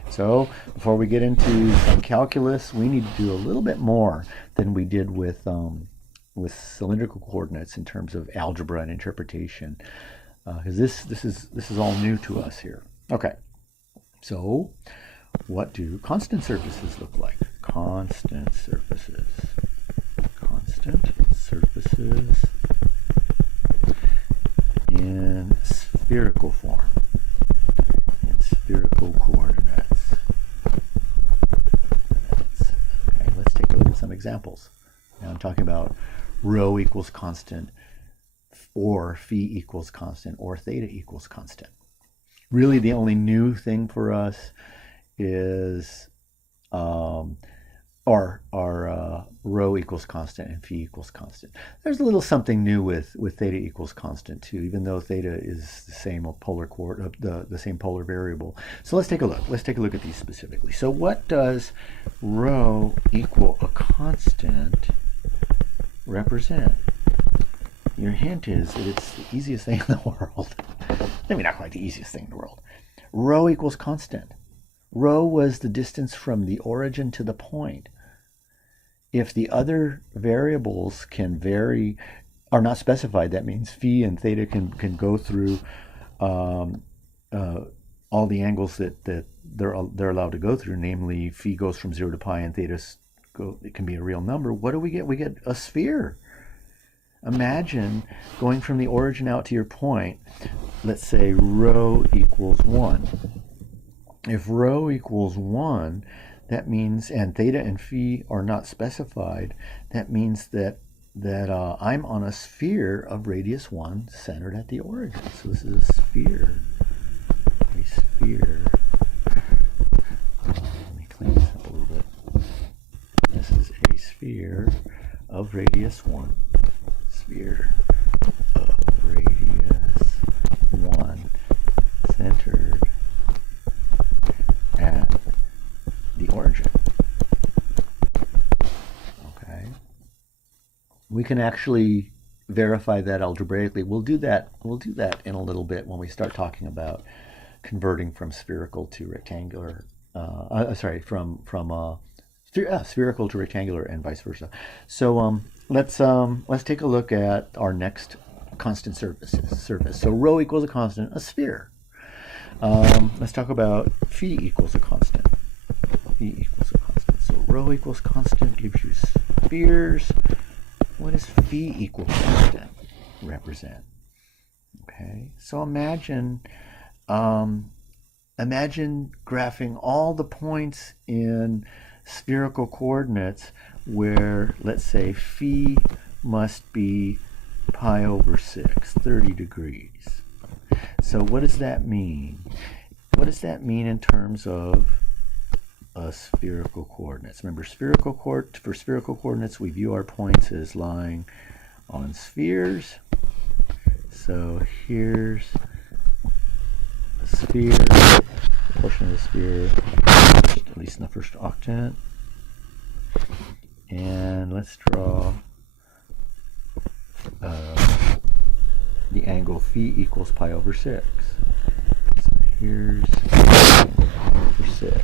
so before we get into some calculus, we need to do a little bit more than we did with cylindrical coordinates in terms of algebra and interpretation, because this is all new to us here. Okay, so what do constant surfaces look like? Constant surfaces in spherical form. Spherical coordinates. Okay, let's take a look at some examples. Now I'm talking about rho equals constant, or phi equals constant, or theta equals constant. Really, the only new thing for us is rho equals constant and phi equals constant. There's a little something new with theta equals constant too, even though theta is the same polar the same polar variable. So let's take a look. Let's take a look at these specifically. So what does rho equal a constant represent? Your hint is that it's the easiest thing in the world. Maybe not quite the easiest thing in the world. Rho equals constant. Rho was the distance from the origin to the point. If the other variables are not specified, that means phi and theta can go through all the angles that they're allowed to go through. Namely, phi goes from 0 to pi and theta it can be a real number. What do we get? We get a sphere. Imagine going from the origin out to your point. Let's say rho equals 1. If rho equals 1, that means, and theta and phi are not specified, that means that I'm on a sphere of radius 1 centered at the origin. So this is a sphere. A sphere. Let me clean this up a little bit. This is a sphere of radius 1. Sphere of radius 1 centered at the origin. Okay. We can actually verify that algebraically. We'll do that in a little bit when we start talking about converting from spherical to rectangular. Spherical to rectangular and vice versa. So let's take a look at our next constant surface. So rho equals a constant, a sphere. Let's talk about phi equals a constant. Phi equals a constant. So rho equals constant gives you spheres. What does phi equal constant represent? Okay, so imagine graphing all the points in spherical coordinates where, let's say, phi must be pi over 6, 30 degrees. So what does that mean? What does that mean in terms of spherical coordinates? Remember, for spherical coordinates, we view our points as lying on spheres. So here's a sphere, a portion of the sphere, at least in the first octant. And let's draw the angle phi equals pi over 6. So here's pi over 6.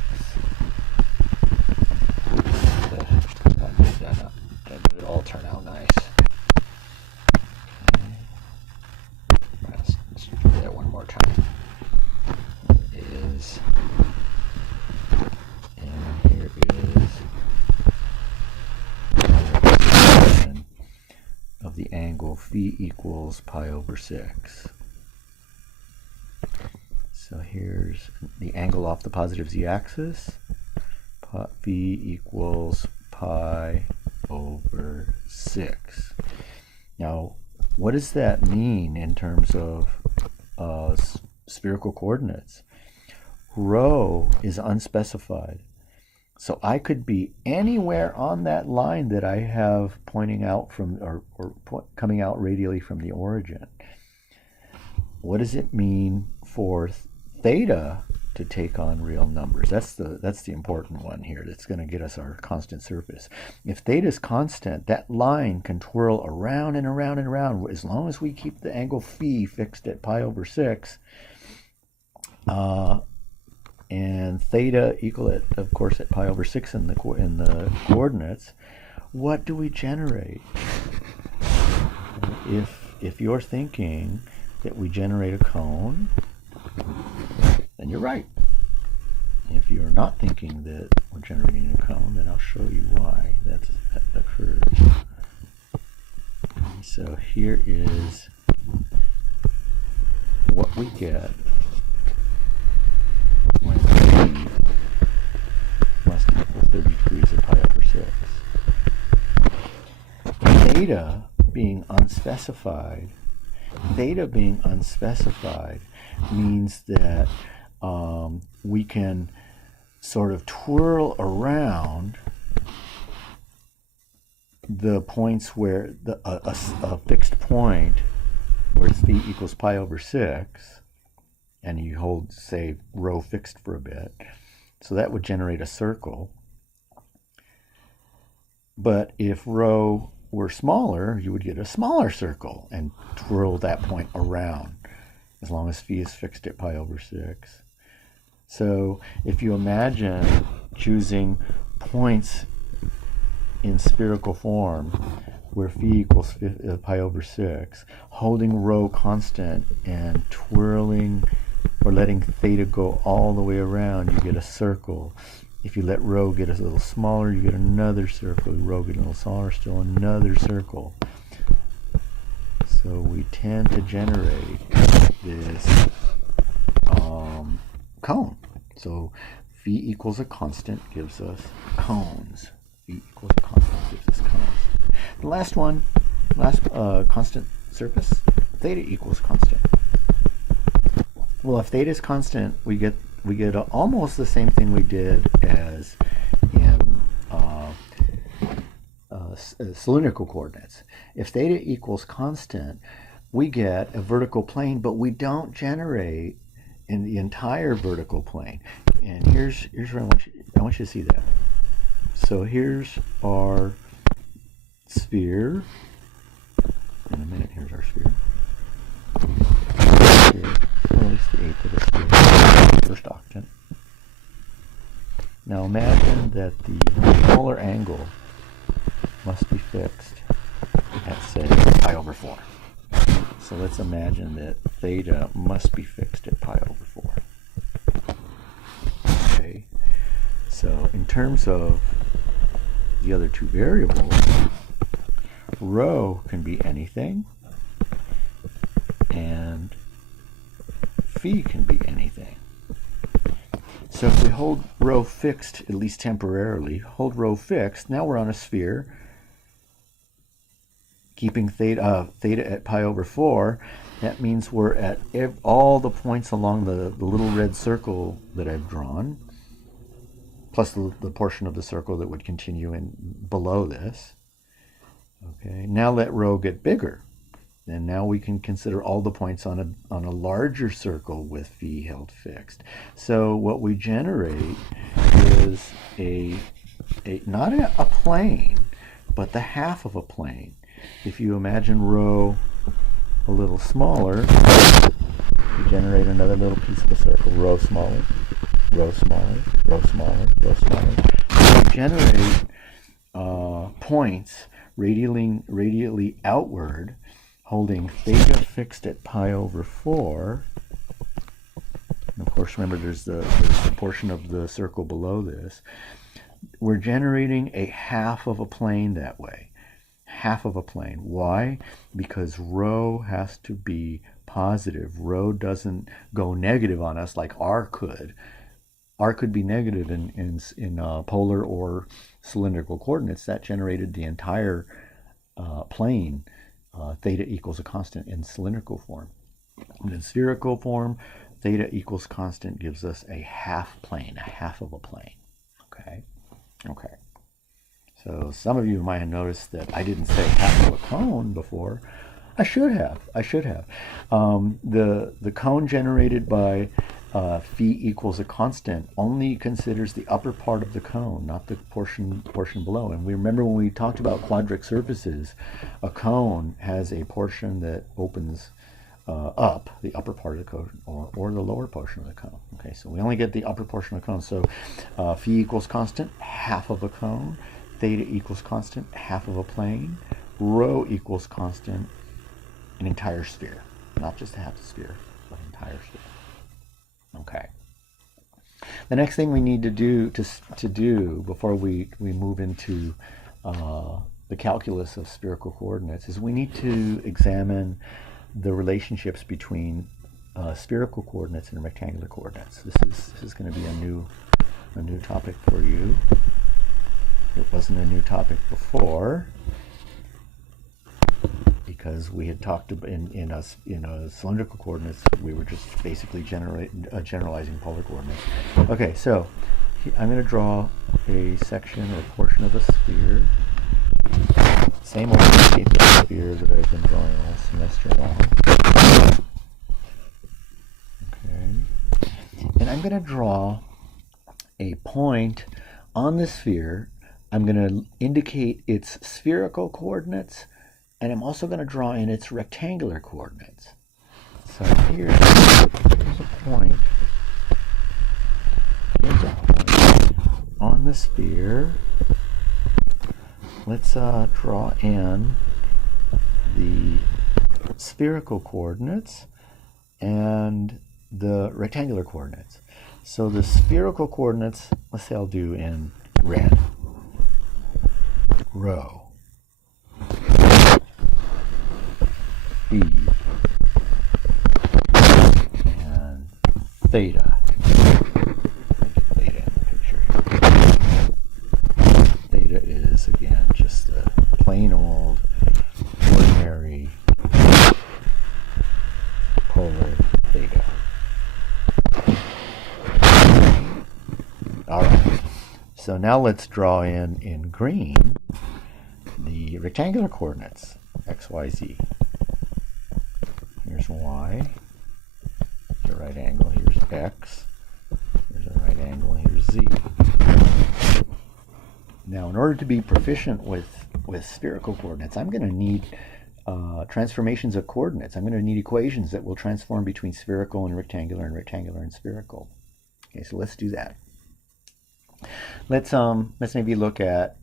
That would all turn out nice. Okay. Let's do that one more time. It is, and here is of the angle phi equals pi over 6. So here's the angle off the positive z-axis. Phi equals pi over 6. Now, what does that mean in terms of spherical coordinates? Rho is unspecified. So I could be anywhere on that line that I have pointing out from, or coming out radially from the origin. What does it mean for theta to take on real numbers? That's the important one here. That's going to get us our constant surface. If theta is constant, that line can twirl around and around and around as long as we keep the angle phi fixed at pi over 6. And theta equal at, of course, at pi over 6 in the coordinates. What do we generate? If you're thinking that we generate a cone, then you're right. If you're not thinking that we're generating a cone, then I'll show you why that occurs. So here is what we get when phi must equal 30 degrees at pi over 6. Theta being unspecified means that we can sort of twirl around the points where a fixed point where phi equals pi over 6, and you hold, say, rho fixed for a bit. So that would generate a circle. But if rho were smaller, you would get a smaller circle and twirl that point around as long as phi is fixed at pi over 6. So if you imagine choosing points in spherical form where phi equals pi over 6, holding rho constant and twirling or letting theta go all the way around, you get a circle. If you let rho get a little smaller, you get another circle. Rho get a little smaller, still another circle. So we tend to generate this cone. So phi equals a constant gives us cones. Phi equals a constant gives us cones. The last one, constant surface, theta equals constant. Well, if theta is constant, we get almost the same thing we did as in cylindrical coordinates. If theta equals constant, we get a vertical plane, but we don't generate in the entire vertical plane. And here's where I want you to see that. So here's our sphere. In a minute, here's our sphere. At least the eighth of the sphere, first octant. Now imagine that the polar angle must be fixed at, say, pi over 4. So let's imagine that theta must be fixed at pi over 4. Okay. So in terms of the other two variables, rho can be anything, and phi can be anything. So if we hold rho fixed, at least temporarily, hold rho fixed, now we're on a sphere. keeping theta at pi over 4, that means we're at all the points along the little red circle that I've drawn, plus the portion of the circle that would continue in below this. Okay, now let rho get bigger. And now we can consider all the points on a larger circle with phi held fixed. So what we generate is not a plane, but the half of a plane. If you imagine rho a little smaller, you generate another little piece of a circle, rho smaller, rho smaller, rho smaller, rho smaller. So we generate points radially outward, holding theta fixed at pi over 4. And of course, remember, there's the portion of the circle below this. We're generating a half of a plane that way. Half of a plane. Why? Because rho has to be positive. Rho doesn't go negative on us like r could. R could be negative in polar or cylindrical coordinates. That generated the entire plane. Theta equals a constant in cylindrical form. And in spherical form, theta equals constant gives us a half plane, a half of a plane. Okay? Okay. So some of you might have noticed that I didn't say half of a cone before. I should have. The cone generated by phi equals a constant only considers the upper part of the cone, not the portion below. And we remember when we talked about quadric surfaces, a cone has a portion that opens up, the upper part of the cone, or the lower portion of the cone. Okay, so we only get the upper portion of the cone. So phi equals constant, half of a cone. Theta equals constant, half of a plane. Rho equals constant, an entire sphere. Not just a half a sphere, but an entire sphere. Okay. The next thing we need to do before we move into the calculus of spherical coordinates is we need to examine the relationships between spherical coordinates and rectangular coordinates. This is going to be a new topic for you. It wasn't a new topic before because we had talked in cylindrical coordinates. We were just basically generalizing polar coordinates. Okay, so I'm going to draw a section or portion of a sphere. Same old shape of sphere that I've been drawing all semester long. Okay, and I'm going to draw a point on the sphere. I'm going to indicate its spherical coordinates, and I'm also going to draw in its rectangular coordinates. So here's a point. Here's a point on the sphere. Let's draw in the spherical coordinates and the rectangular coordinates. So the spherical coordinates, let's say I'll do in red. Rho, phi, and theta. Theta in the picture here. Theta is, again, just a plain old, ordinary polar theta. All right. So now let's draw in green the rectangular coordinates, x, y, z. Here's y, here's a right angle, here's x, here's a right angle, here's z. Now, in order to be proficient with spherical coordinates, I'm going to need transformations of coordinates. I'm going to need equations that will transform between spherical and rectangular and spherical. Okay, so let's do that. Let's maybe look at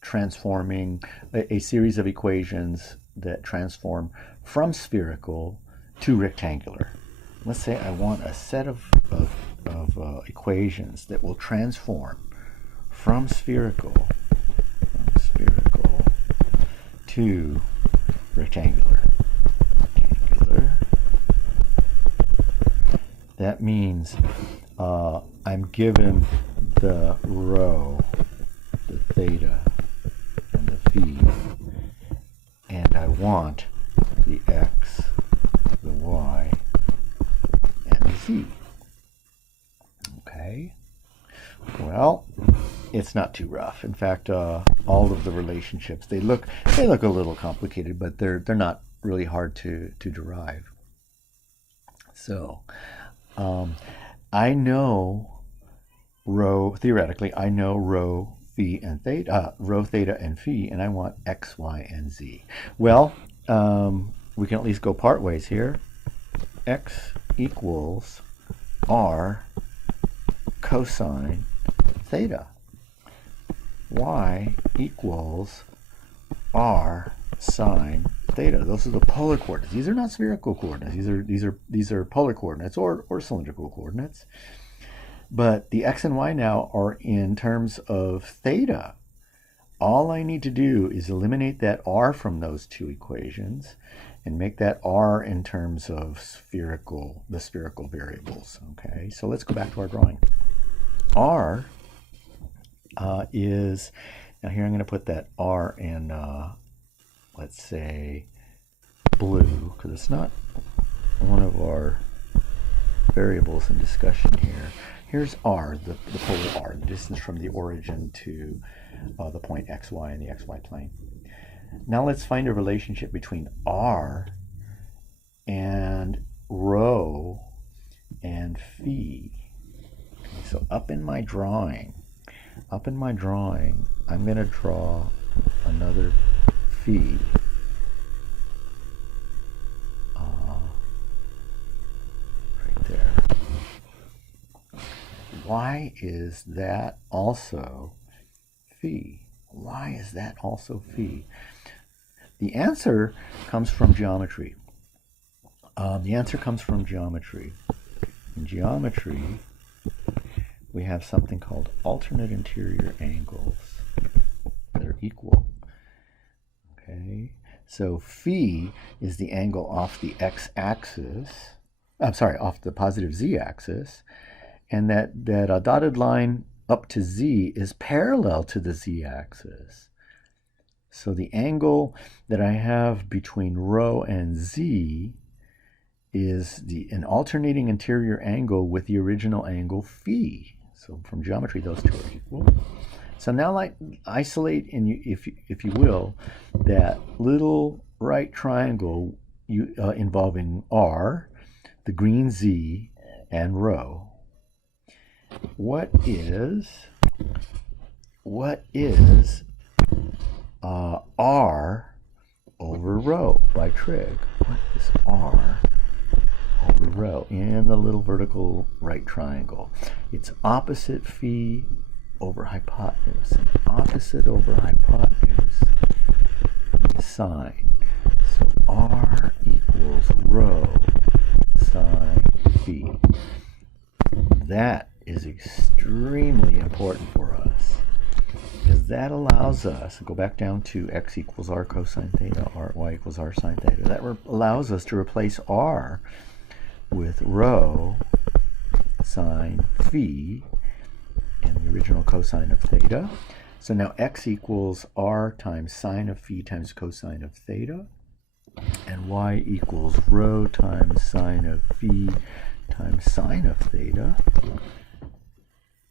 transforming a series of equations that transform from spherical to rectangular. Let's say I want a set of equations that will transform from spherical to rectangular. That means I'm given the rho, the theta, and the phi it's not too rough. In fact, all of the relationships, they look a little complicated, but they're not really hard to derive. So I know rho, theoretically, I know rho, phi, and theta, rho, theta, and phi, and I want x, y, and z. Well, we can at least go part ways here. X equals r cosine theta. Y equals r sine theta. Those are the polar coordinates. These are not spherical coordinates. These are polar coordinates or cylindrical coordinates. But the x and y now are in terms of theta. All I need to do is eliminate that r from those two equations and make that r in terms of the spherical variables. Okay, so let's go back to our drawing. R is, now here I'm going to put that r in, let's say, blue, because it's not one of our variables in discussion here. Here's r, the polar r, the distance from the origin to the point xy in the xy plane. Now let's find a relationship between r and rho and phi. Okay, so up in my drawing, I'm going to draw another phi. Right there. Why is that also phi? Why is that also phi? The answer comes from geometry. In geometry, we have something called alternate interior angles that are equal. Okay, so phi is the angle off the x-axis. I'm sorry, off the positive z-axis, and that dotted line up to z is parallel to the z-axis. So the angle that I have between rho and z is an alternating interior angle with the original angle phi. So from geometry, those two are equal. So now, like, isolate, if you will, that little right triangle involving r, the green z, and rho. What is r over rho by trig? What is r over rho in the little vertical right triangle? It's opposite phi over hypotenuse, and opposite over hypotenuse is sine. So r equals rho sine phi. That is extremely important for us, because that allows us, go back down to x equals r cosine theta, y equals r sine theta. That allows us to replace r with rho sine phi and the original cosine of theta. So now x equals r times sine of phi times cosine of theta, and y equals rho times sine of phi times sine of theta.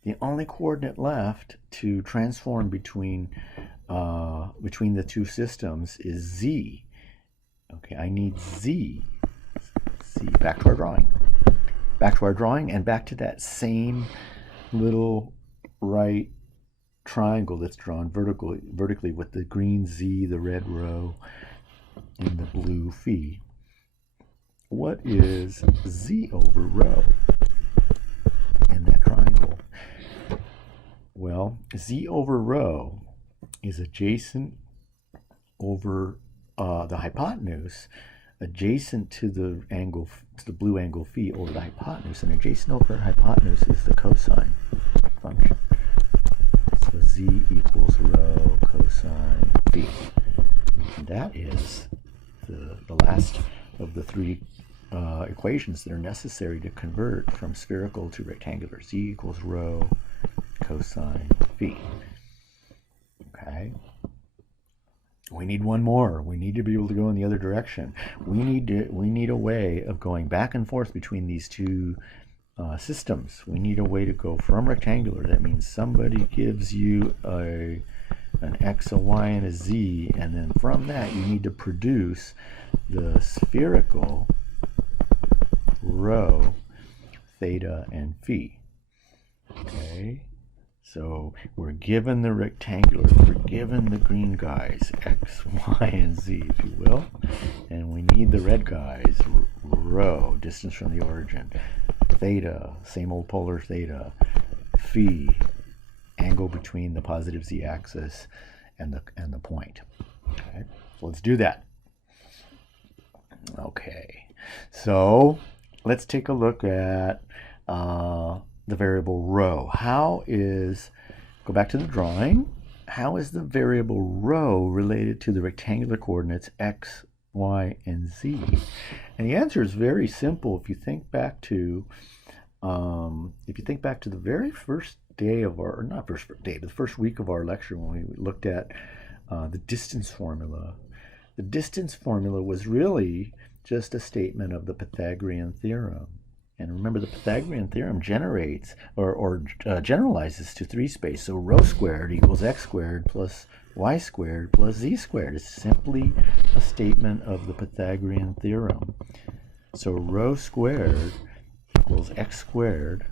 The only coordinate left to transform between the two systems is z. Okay, I need z. Back to our drawing, and back to that same little right triangle that's drawn vertically with the green z, the red rho, and the blue phi. What is z over rho in that triangle? Well, z over rho is adjacent over the hypotenuse, adjacent to the angle, to the blue angle phi over the hypotenuse, and adjacent over hypotenuse is the cosine function. So z equals rho cosine phi. And that is the last of the three equations that are necessary to convert from spherical to rectangular. Z equals rho cosine phi. Okay. We need one more. We need to be able to go in the other direction. We need a way of going back and forth between these two systems. We need a way to go from rectangular. That means somebody gives you an x, a y, and a z, and then from that you need to produce the spherical rho, theta, and phi. Okay, so we're given the rectangular, we're given the green guys, x, y, and z, if you will, and we need the red guys, rho, distance from the origin, theta, same old polar theta, phi, angle between the positive z-axis and the point. Okay, so let's do that. Okay, so let's take a look at the variable rho. Go back to the drawing, how is the variable rho related to the rectangular coordinates x, y, and z? And the answer is very simple. If you think back to the very first day of our, or not first day, but the first week of our lecture when we looked at the distance formula. The distance formula was really just a statement of the Pythagorean theorem. And remember, the Pythagorean theorem generates or generalizes to 3 space. So rho squared equals x squared plus y squared plus z squared. It's simply a statement of the Pythagorean theorem. So rho squared equals x squared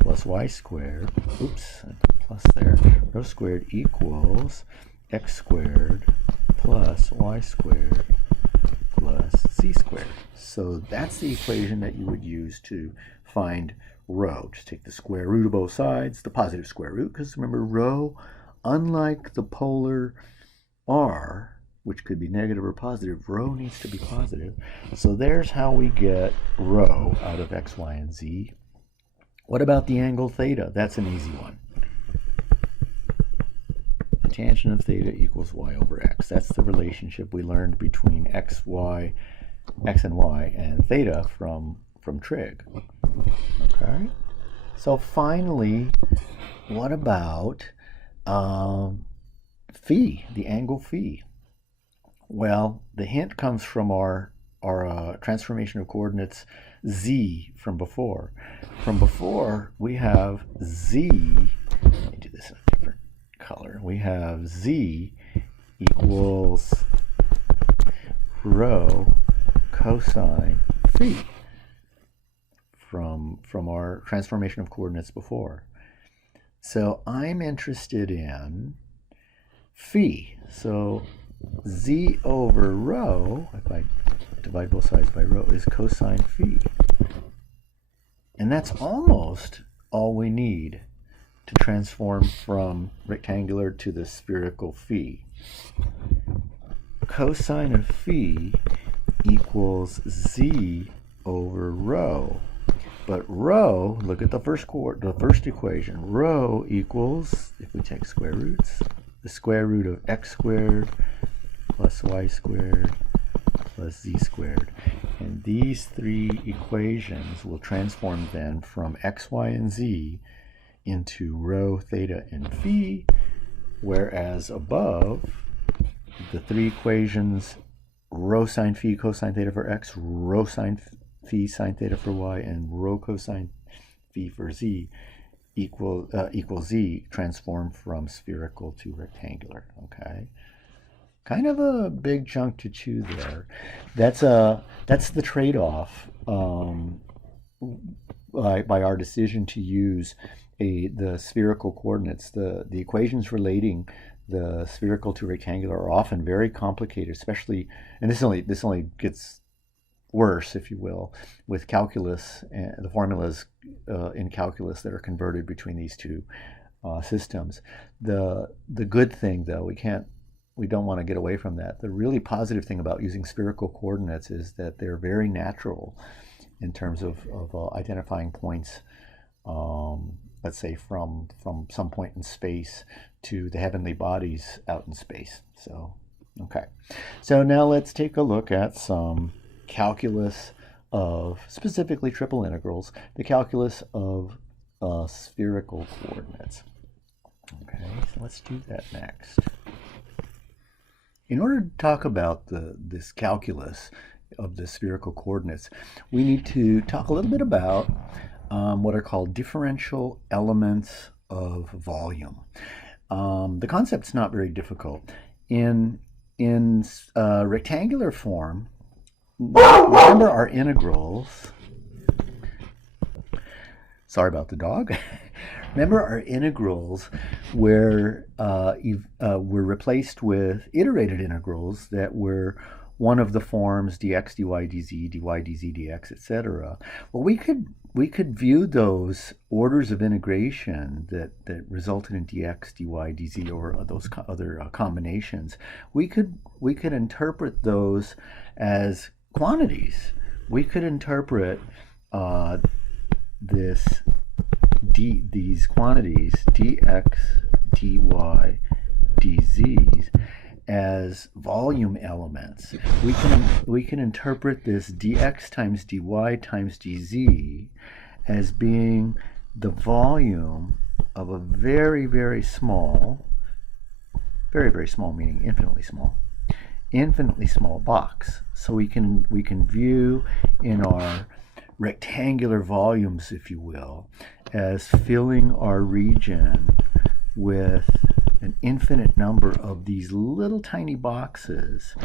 plus y squared. Oops, plus there. Rho squared equals x squared plus y squared plus z squared. So that's the equation that you would use to find rho. Just take the square root of both sides, the positive square root, because remember, rho, unlike the polar r, which could be negative or positive, rho needs to be positive. So there's how we get rho out of x, y, and z. What about the angle theta? That's an easy one. The tangent of theta equals y over x. That's the relationship we learned between x and y and theta from trig. Okay. So finally, what about phi, the angle phi? Well, the hint comes from our transformation of coordinates z from before. From before, we have z, let me do this in a different color. We have z equals rho cosine phi from our transformation of coordinates before. So I'm interested in phi. So z over rho, if I divide both sides by rho, is cosine phi. And that's almost all we need to transform from rectangular to the spherical phi. Cosine of phi equals z over rho. But rho, look at the first equation. Rho equals, if we take square roots, the square root of x squared plus y squared plus z squared. And these 3 equations will transform then from x, y, and z into rho, theta, and phi, whereas above, the 3 equations, rho sine phi cosine theta for x, rho sine phi sine theta for y, and rho cosine phi for z equal z, transform from spherical to rectangular. Okay, kind of a big chunk to chew there. That's the trade-off by our decision to use the spherical coordinates. The equations relating the spherical to rectangular are often very complicated, especially, and this only gets worse, if you will, with calculus and the formulas in calculus that are converted between these 2 systems. The good thing, though, we don't want to get away from that. The really positive thing about using spherical coordinates is that they're very natural in terms of identifying points, let's say from some point in space to the heavenly bodies out in space. So, okay. So now let's take a look at some calculus of, specifically triple integrals, the calculus of spherical coordinates. Okay, so let's do that next. In order to talk about this calculus, of the spherical coordinates, we need to talk a little bit about what are called differential elements of volume. The concept's not very difficult. In rectangular form, remember our integrals. Sorry about the dog. Remember our integrals were replaced with iterated integrals that were one of the forms dx, dy, dz, dy, dz, dx, etc. Well, we could view those orders of integration that resulted in dx, dy, dz, or those other combinations. We could interpret those as quantities. We could interpret these quantities dx, dy, dz's as volume elements. We can interpret this dx times dy times dz as being the volume of a very, very small, meaning infinitely small box. So we can view in our rectangular volumes, if you will, as filling our region with an infinite number of these little tiny boxes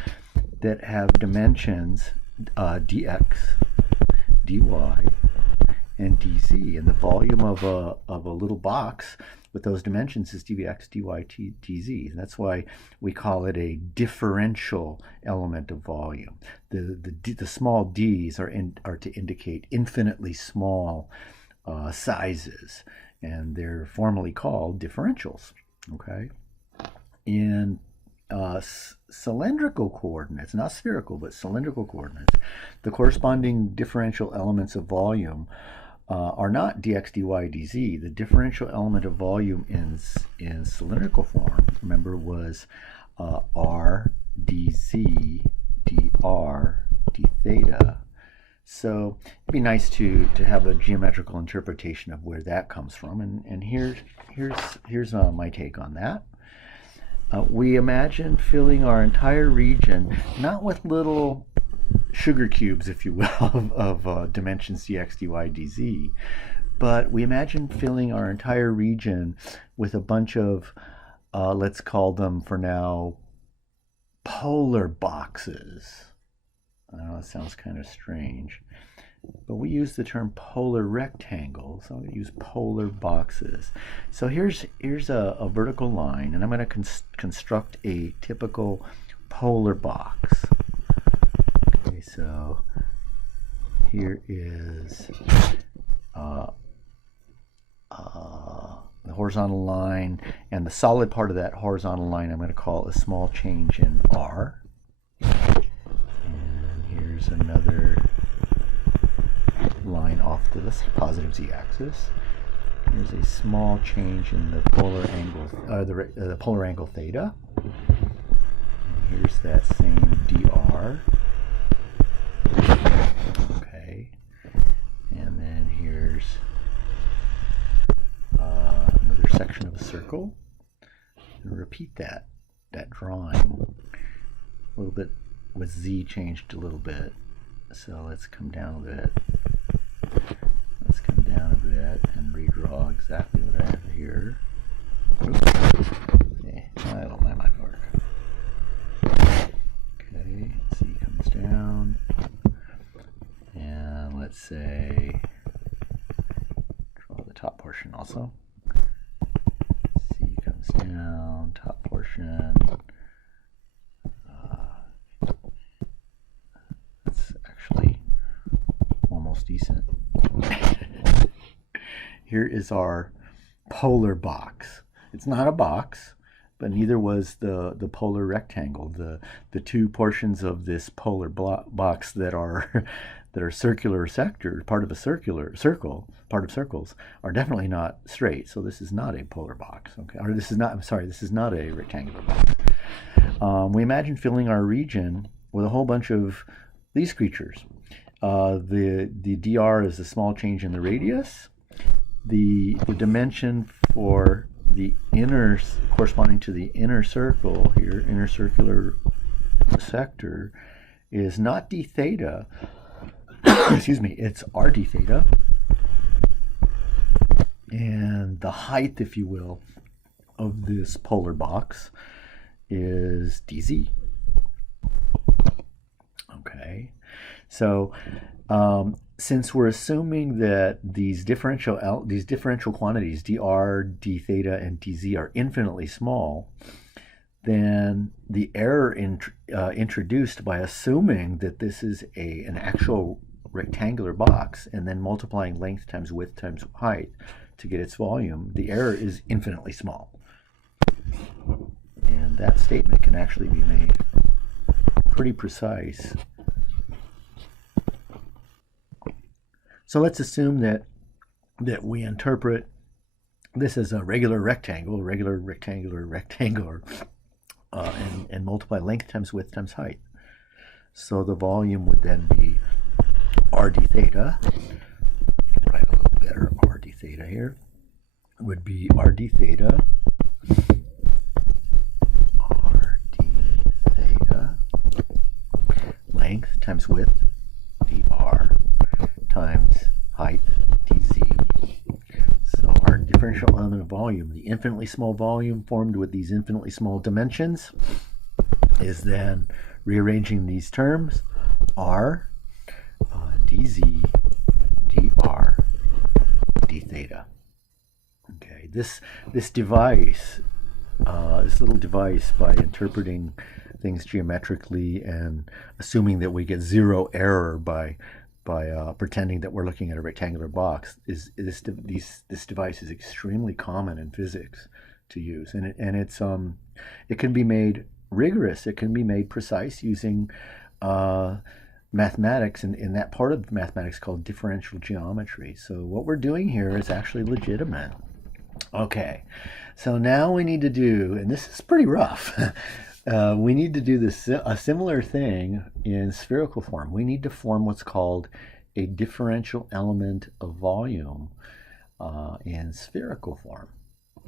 that have dimensions dx, dy, and dz. And the volume of a little box with those dimensions is dx, dy, dz. And that's why we call it a differential element of volume. The small d's are to indicate infinitely small sizes, and they're formally called differentials. Okay, in cylindrical coordinates, not spherical, but cylindrical coordinates, the corresponding differential elements of volume are not dx, dy, dz. The differential element of volume in cylindrical form, remember, was r dz, dr, d theta. So it'd be nice to have a geometrical interpretation of where that comes from, and here's my take on that. We imagine filling our entire region not with little sugar cubes, if you will, of dimensions dx, dy, dz, but we imagine filling our entire region with a bunch of, let's call them for now, polar boxes. I know it sounds kind of strange, but we use the term polar rectangles, so I'm going to use polar boxes. So here's a vertical line, and I'm going to construct a typical polar box. Okay, so here is the horizontal line, and the solid part of that horizontal line I'm going to call a small change in r. Here's another line off to the positive z-axis. Here's a small change in the polar angle, the polar angle theta. And here's that same dr. Okay, and then here's another section of a circle. And repeat that drawing a little bit with z changed a little bit. So let's come down a bit. Let's come down a bit and redraw exactly what I have here. Oops. Okay, that might work. Okay, z comes down. And let's say, draw the top portion also. Z comes down, top portion. That's actually almost decent. Here is our polar box. It's not a box, but neither was the polar rectangle. The two portions of this polar box that are circular sector, part of a circular circle, part of circles, are definitely not straight. So this is not a polar box. Okay, or this is not. I'm sorry, this is not a rectangular box. We imagine filling our region with a whole bunch of these creatures. The dr is a small change in the radius. The dimension for the inner, corresponding to the inner circle here, inner circular sector, is not d theta, excuse me, it's r d theta. And the height, if you will, of this polar box is dz. Okay, so since we're assuming that these differential quantities dr, d theta, and dz are infinitely small, then the error introduced by assuming that this is an actual rectangular box and then multiplying length times width times height to get its volume, the error is infinitely small. And that statement can actually be made pretty precise. So let's assume that we interpret this as a regular rectangular, and multiply length times width times height. So the volume would then be r d theta. I can write a little better. R d theta here would be r d theta. R d theta. Length times width, dr, times height, dz. So our differential element of volume, the infinitely small volume formed with these infinitely small dimensions, is then rearranging these terms, r dz dr d theta. Okay, this device, this little device, by interpreting things geometrically and assuming that we get zero error by pretending that we're looking at a rectangular box, this device is extremely common in physics to use, and it can be made rigorous, it can be made precise using mathematics, and in that part of mathematics called differential geometry. So what we're doing here is actually legitimate. Okay, so now we need to do, and this is pretty rough, we need to do a similar thing in spherical form. We need to form what's called a differential element of volume in spherical form.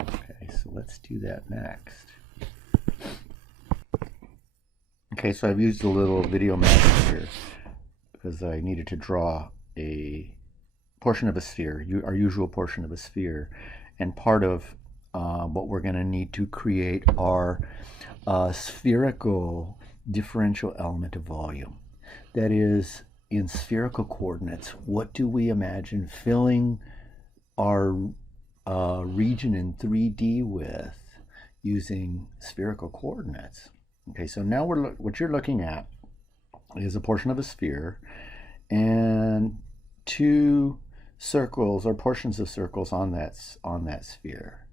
Okay, so let's do that next. Okay, so I've used a little video magic here because I needed to draw a portion of a sphere, our usual portion of a sphere, and part of what we're going to need to create our spherical differential element of volume. That is, in spherical coordinates, what do we imagine filling our region in 3D with using spherical coordinates? Okay, so now what you're looking at is a portion of a sphere and two circles or portions of circles on that sphere.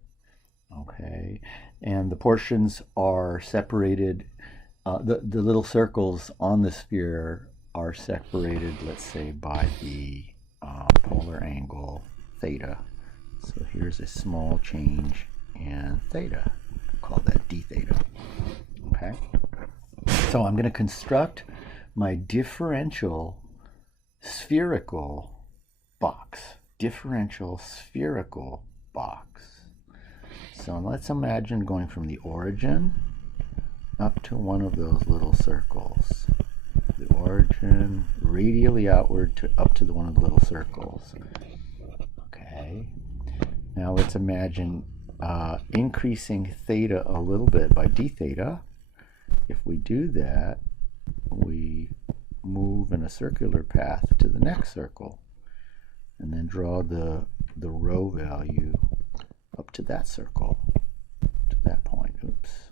Okay, and the portions are separated, the little circles on the sphere are separated, let's say, by the polar angle theta. So here's a small change in theta. We'll call that d theta. Okay, so I'm going to construct my differential spherical box. Differential spherical box. So let's imagine going from the origin up to one of those little circles. The origin radially outward up to one of the little circles. Okay. Now let's imagine increasing theta a little bit by d theta. If we do that, we move in a circular path to the next circle and then draw the rho value up to that circle, to that point. Oops.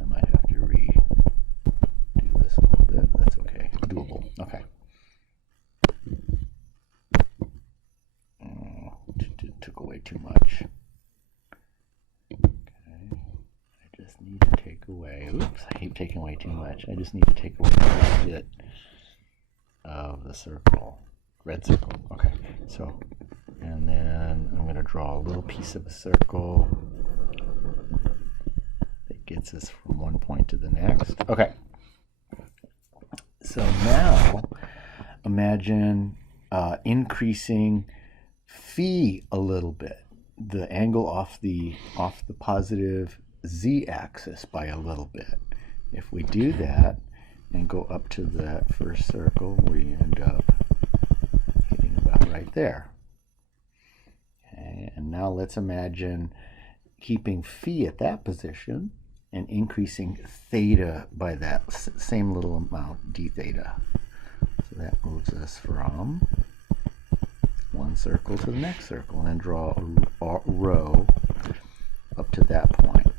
I might have to redo this a little bit. That's okay. Doable. Okay. Took away too much. Okay. I just need to take away. Oops. I keep taking away too much. I just need to take away a bit of the circle. Red circle. Okay. So, and then I'm going to draw a little piece of a circle that gets us from one point to the next. Okay. So now imagine increasing phi a little bit, the angle off the positive z-axis by a little bit. If we do that, and go up to that first circle, we end up hitting about right there. Okay, and now let's imagine keeping phi at that position and increasing theta by that same little amount, d theta. So that moves us from one circle to the next circle, and then draw a row up to that point.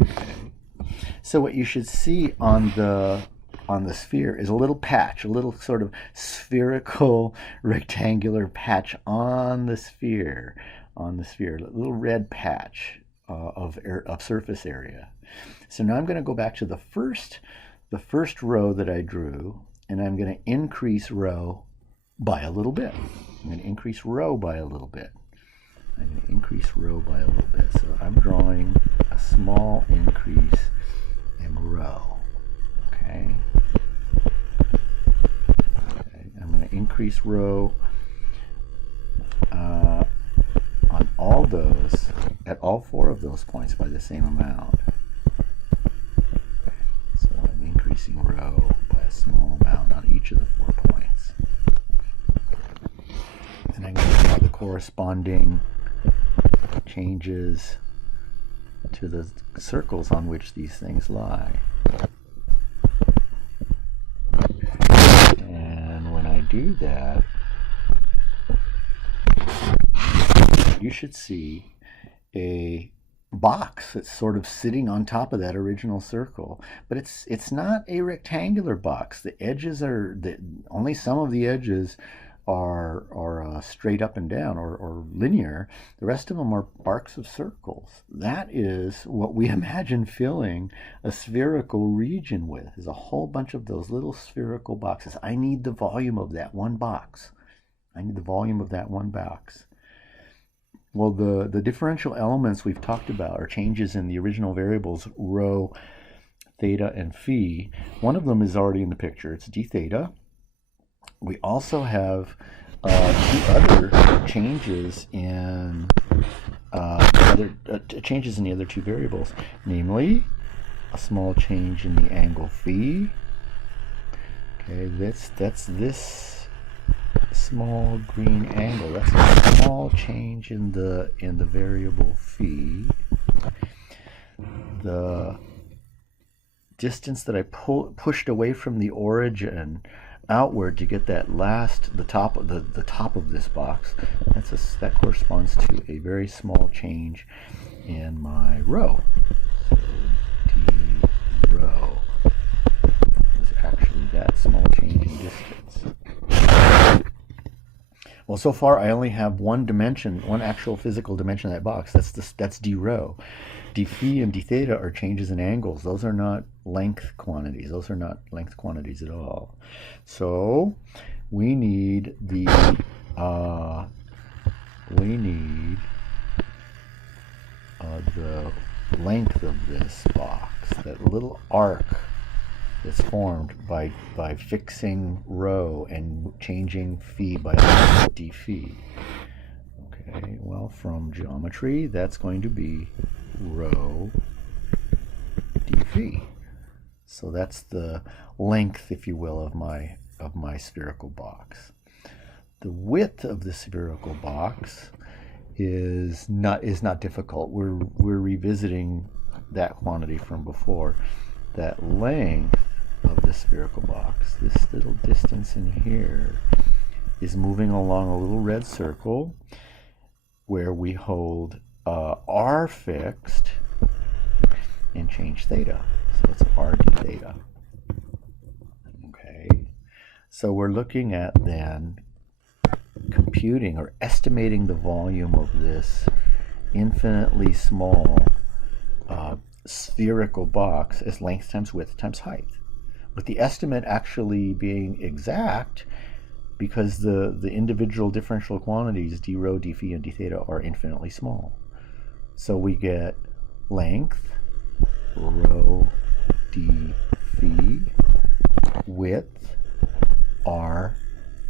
Okay. So what you should see on the sphere is a little patch, a little sort of spherical rectangular patch on the sphere, a little red patch of surface area. So now I'm going to go back to the first row that I drew, and I'm going to increase row by a little bit. I'm going to increase row by a little bit. So I'm drawing a small increase in row. Okay. I'm going to increase row on all those, at all four of those points by the same amount. So I'm increasing row by a small amount on each of the 4 points. And I'm going to draw the corresponding changes to the circles on which these things lie. And when I do that, you should see a box that's sort of sitting on top of that original circle, but it's not a rectangular box. The edges are only some of the edges are straight up and down or linear. The rest of them are arcs of circles. That is what we imagine filling a spherical region with, is a whole bunch of those little spherical boxes. I need the volume of that one box. Well, the differential elements we've talked about are changes in the original variables rho, theta, and phi. One of them is already in the picture. It's d theta. We also have 2 other changes in the other 2 variables, namely a small change in the angle phi. Okay, that's this small green angle. That's a small change in the variable phi. The distance that I pushed away from the origin outward to get that the top of this box, that corresponds to a very small change in my rho. So d rho is actually that small change in distance. Well, so far I only have one actual physical dimension of that box. That's d rho. D phi and d theta are changes in angles. Those are not length quantities. Those are not length quantities at all. So we need the length of this box, that little arc that's formed by fixing rho and changing phi by d phi. Okay, well, from geometry, that's going to be rho d phi. So that's the length, if you will, of my spherical box. The width of the spherical box is not difficult. We're revisiting that quantity from before. That length of the spherical box, this little distance in here, is moving along a little red circle where we hold r fixed and change theta. So it's r d theta. Okay, so we're looking at then computing or estimating the volume of this infinitely small spherical box as length times width times height, with the estimate actually being exact because the individual differential quantities d rho, d phi, and d theta are infinitely small. So we get length rho d phi, width r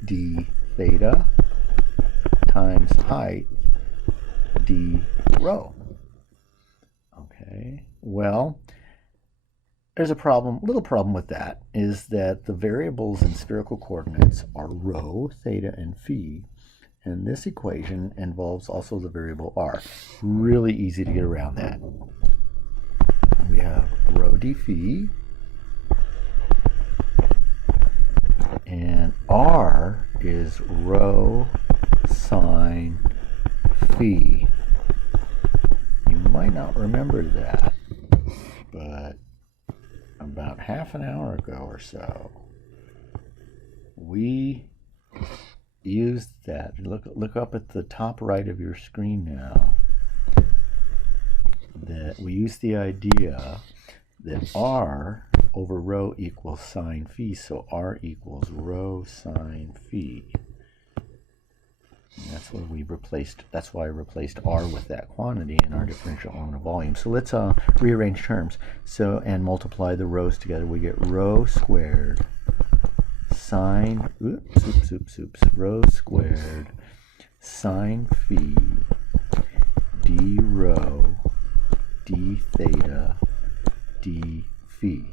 d theta, times height d rho. Okay, well, there's a little problem with that, is that the variables in spherical coordinates are rho, theta, and phi. And this equation involves also the variable r. Really easy to get around that. We have rho d phi, and r is rho sine phi. You might not remember that, but about half an hour ago or so, we used that. Look up at the top right of your screen now. That we used the idea that r over rho equals sine phi, so r equals rho sine phi. And that's what we replaced. That's why I replaced r with that quantity in our differential element of volume. So let's rearrange terms. So and multiply the rows together. We get rho squared sine rho squared sine phi d rho d theta d phi.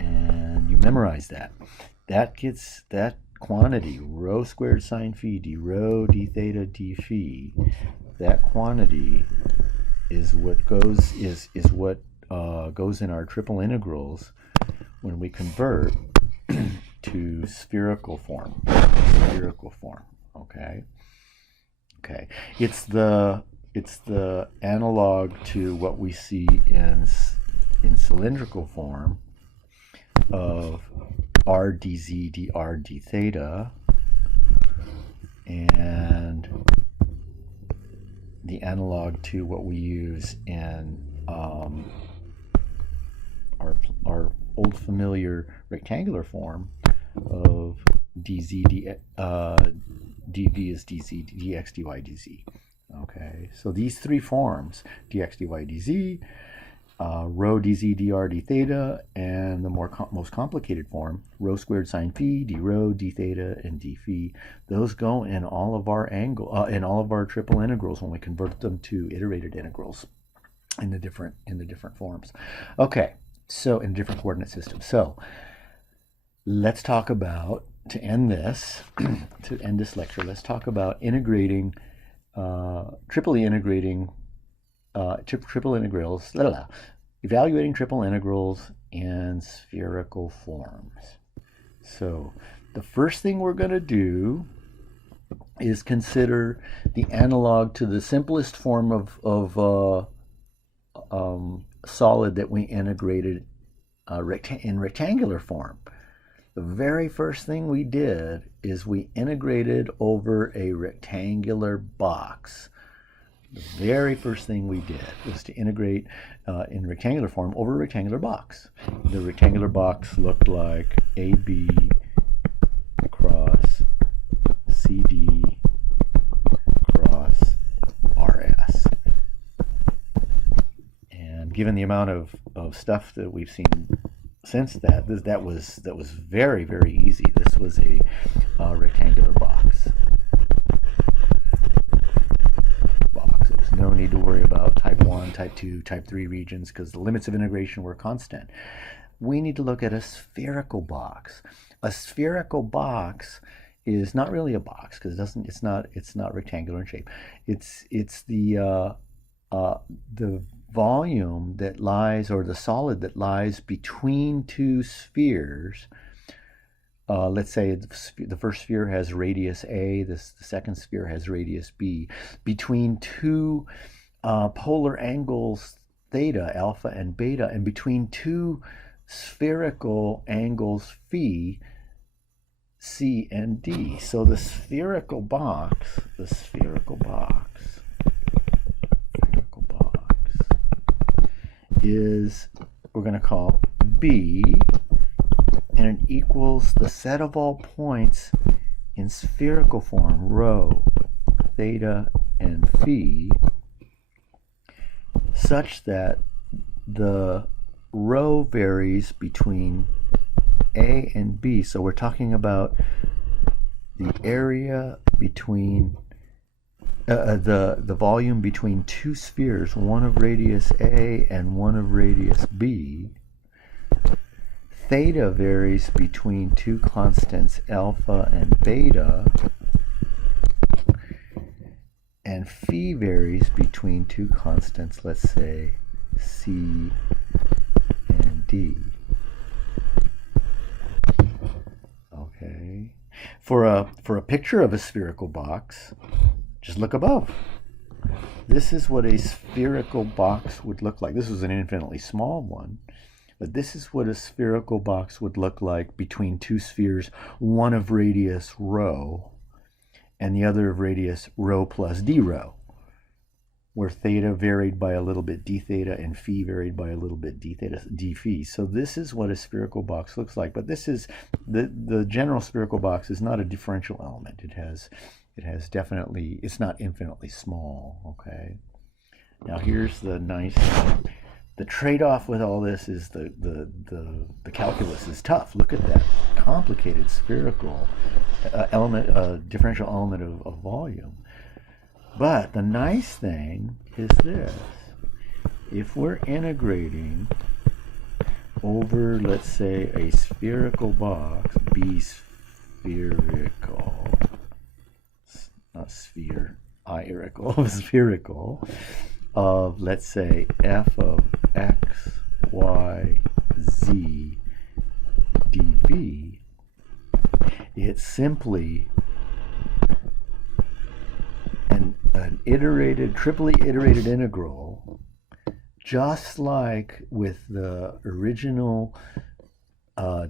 And you memorize that. That gets that quantity, rho squared sine phi d rho d theta d phi. That quantity is what goes goes in our triple integrals when we convert to spherical form. Okay. It's the analog to what we see in cylindrical form of r dz dr d theta, and the analog to what we use in our old familiar rectangular form of dz dv is dz dx dy dz. Okay, so these three forms, dx dy dz, rho dz dr d theta, and the most complicated form, rho squared sine phi d rho d theta and d phi, those go in all of our triple integrals when we convert them to iterated integrals in the different forms. Okay, so in different coordinate systems. So let's talk about, to end this lecture, let's talk about integrating evaluating triple integrals in spherical forms. So the first thing we're going to do is consider the analog to the simplest form of solid that we integrated in rectangular form. The very first thing we did is we integrated over a rectangular box. The very first thing we did was to integrate in rectangular form over a rectangular box. The rectangular box looked like AB cross CD cross RS. And given the amount of stuff that we've seen since that was very, very easy. This was a rectangular box. There was no need to worry about type 1, type 2, type 3 regions because the limits of integration were constant. We need to look at a spherical box. A spherical box is not really a box because it's not rectangular in shape. It's the volume that lies, or the solid that lies between two spheres. Let's say the first sphere has radius A, the second sphere has radius B. Between two polar angles theta, alpha and beta, and between two spherical angles phi, C and D. So the spherical box is, we're going to call B, and it equals the set of all points in spherical form, rho, theta, and phi, such that the rho varies between A and B. So we're talking about the area between the volume between two spheres, one of radius A and one of radius B. Theta varies between two constants alpha and beta, and phi varies between two constants, let's say C and D. Okay. For a picture of a spherical box, just look above. This is what a spherical box would look like. This is an infinitely small one, but this is what a spherical box would look like between two spheres, one of radius rho and the other of radius rho plus d rho, where theta varied by a little bit d theta and phi varied by a little bit d theta d phi. So this is what a spherical box looks like. But this is the general spherical box is not a differential element. It has definitely, it's not infinitely small. Okay. Now here's the nice. The trade-off with all this is the calculus is tough. Look at that complicated spherical element, differential element of volume. But the nice thing is this. If we're integrating over, let's say, a spherical box, B spherical, not sphere, irical, spherical, of, let's say, f of x, y, z, dv, it's simply an iterated, triply iterated integral, just like with the original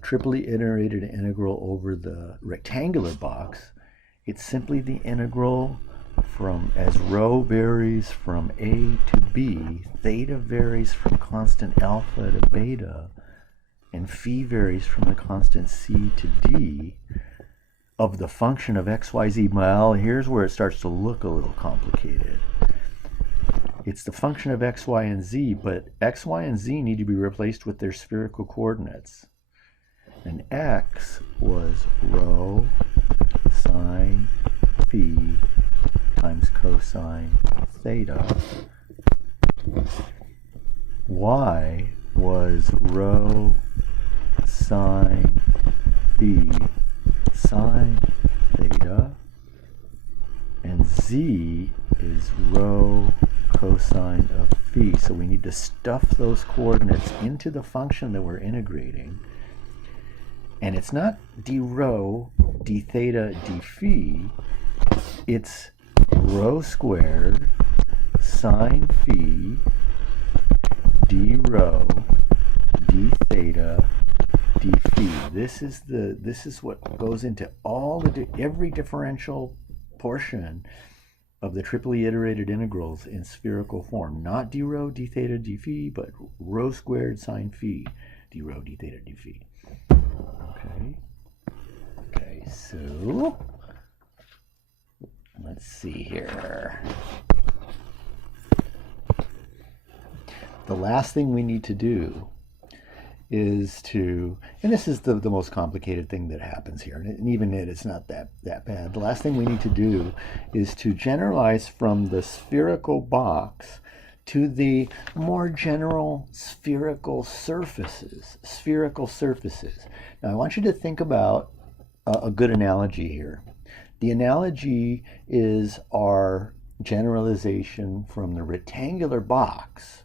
triply iterated integral over the rectangular box. It's simply the integral from, as rho varies from A to B, theta varies from constant alpha to beta, and phi varies from the constant C to D, of the function of x, y, z. Well, here's where it starts to look a little complicated. It's the function of x, y, and z, but x, y, and z need to be replaced with their spherical coordinates. And x was rho sine phi times cosine theta. Y was rho sine phi sine theta, and z is rho cosine of phi. So we need to stuff those coordinates into the function that we're integrating. And it's not d rho, d theta, d phi. It's rho squared sine phi d rho d theta d phi. This is what goes into all every differential portion of the triply iterated integrals in spherical form. Not d rho d theta d phi, but rho squared sine phi d rho d theta d phi. Okay, so let's see here. The last thing we need to do is to, and this is the most complicated thing that happens here, and even it's not that bad. The last thing we need to do is to generalize from the spherical box to the more general spherical surfaces. Now I want you to think about a good analogy here. The analogy is our generalization from the rectangular box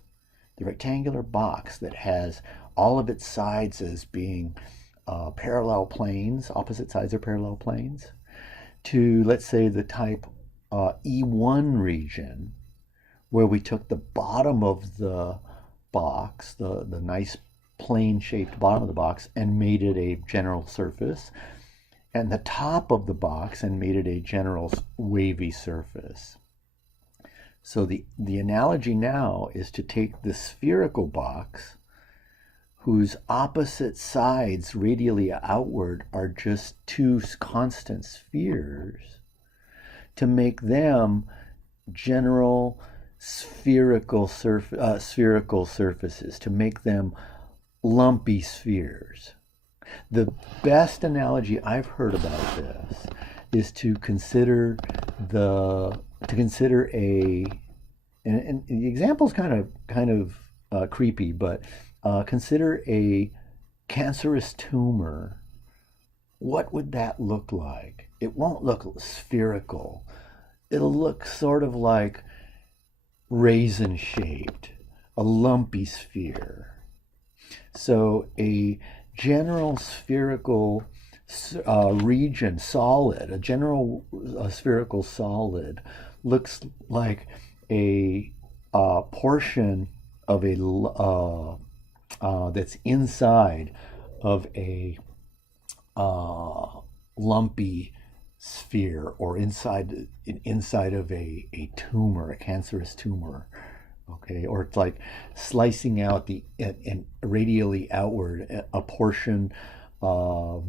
that has all of its sides as being parallel planes, opposite sides are parallel planes, to, let's say, the type E1 region, where we took the bottom of the box, the nice plane-shaped bottom of the box, and made it a general surface, and the top of the box and made it a general wavy surface. So the analogy now is to take the spherical box, whose opposite sides radially outward are just two constant spheres, to make them general spherical surfaces, to make them lumpy spheres. The best analogy I've heard about this is to consider the to consider and the example's kind of creepy, but consider a cancerous tumor. What would that look like? It won't look spherical. It'll look sort of like raisin shaped, a lumpy sphere. So a general spherical region, solid, a general spherical solid looks like a portion of a that's inside of a lumpy sphere, or inside of a tumor, a cancerous tumor. Okay, or it's like slicing out and radially outward a portion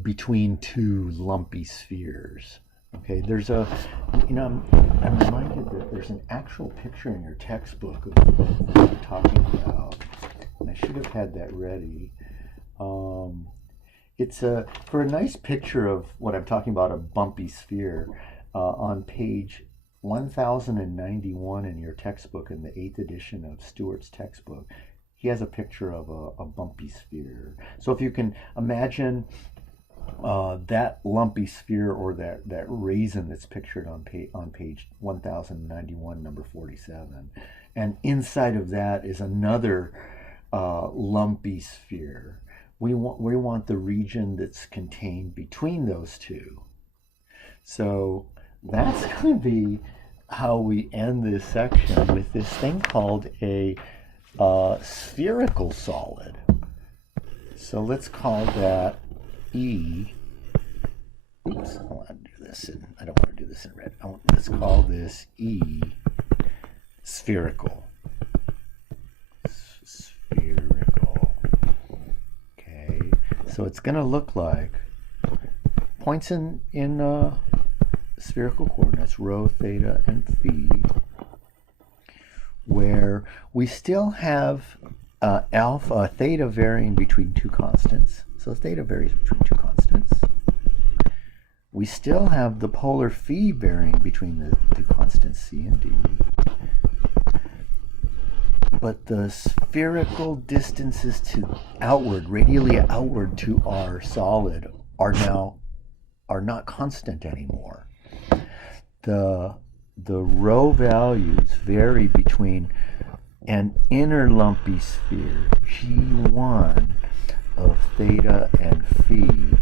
between two lumpy spheres. Okay, there's I'm reminded that there's an actual picture in your textbook of what I'm talking about, and I should have had that ready. It's for a nice picture of what I'm talking about, a bumpy sphere, on page 1091 in your textbook, in the 8th edition of Stewart's textbook. He has a picture of a bumpy sphere. So if you can imagine that lumpy sphere, or that raisin that's pictured on page 1091, number 47, and inside of that is another lumpy sphere. We want the region that's contained between those two. So that's going to be how we end this section, with this thing called a spherical solid. So let's call that E. Oops, I want to do this I don't want to do this in red. Let's call this E spherical. Spherical. Okay, so it's going to look like points in spherical coordinates, rho, theta, and phi, where we still have alpha, theta varying between two constants. So theta varies between two constants. We still have the polar phi varying between the two constants C and D. But the spherical distances to outward, radially outward to our solid, are not constant anymore. The rho values vary between an inner lumpy sphere, G1 of theta and phi,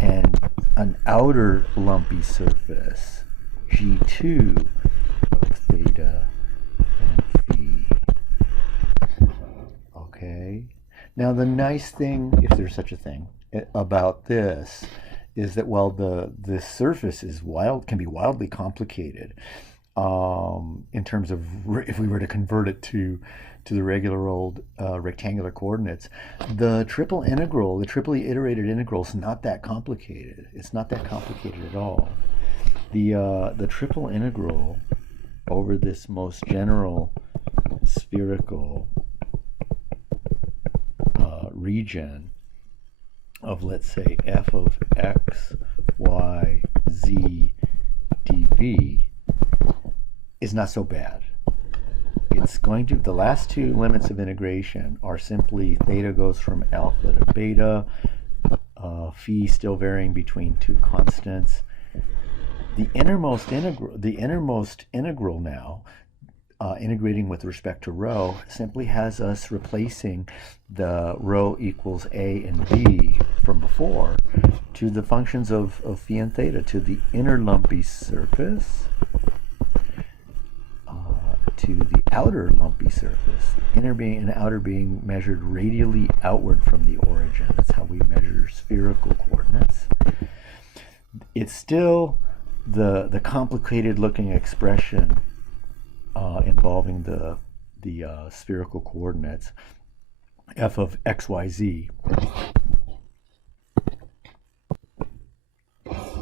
and an outer lumpy surface, G2 of theta and phi. Okay? Now the nice thing, if there's such a thing, about this is that while the surface can be wildly complicated in terms of if we were to convert it to the regular old rectangular coordinates, the triply iterated integral is not that complicated. It's not that complicated at all. The triple integral over this most general spherical region of, let's say, f of x, y, z, dv is not so bad. It's going to, the last two limits of integration are simply theta goes from alpha to beta, phi still varying between two constants. The innermost integral now, integrating with respect to rho, simply has us replacing the rho equals a and b from before to the functions of phi and theta, to the inner lumpy surface, to the outer lumpy surface, inner being and outer being measured radially outward from the origin. That's how we measure spherical coordinates. It's still the complicated looking expression involving the spherical coordinates, f of x, y, z.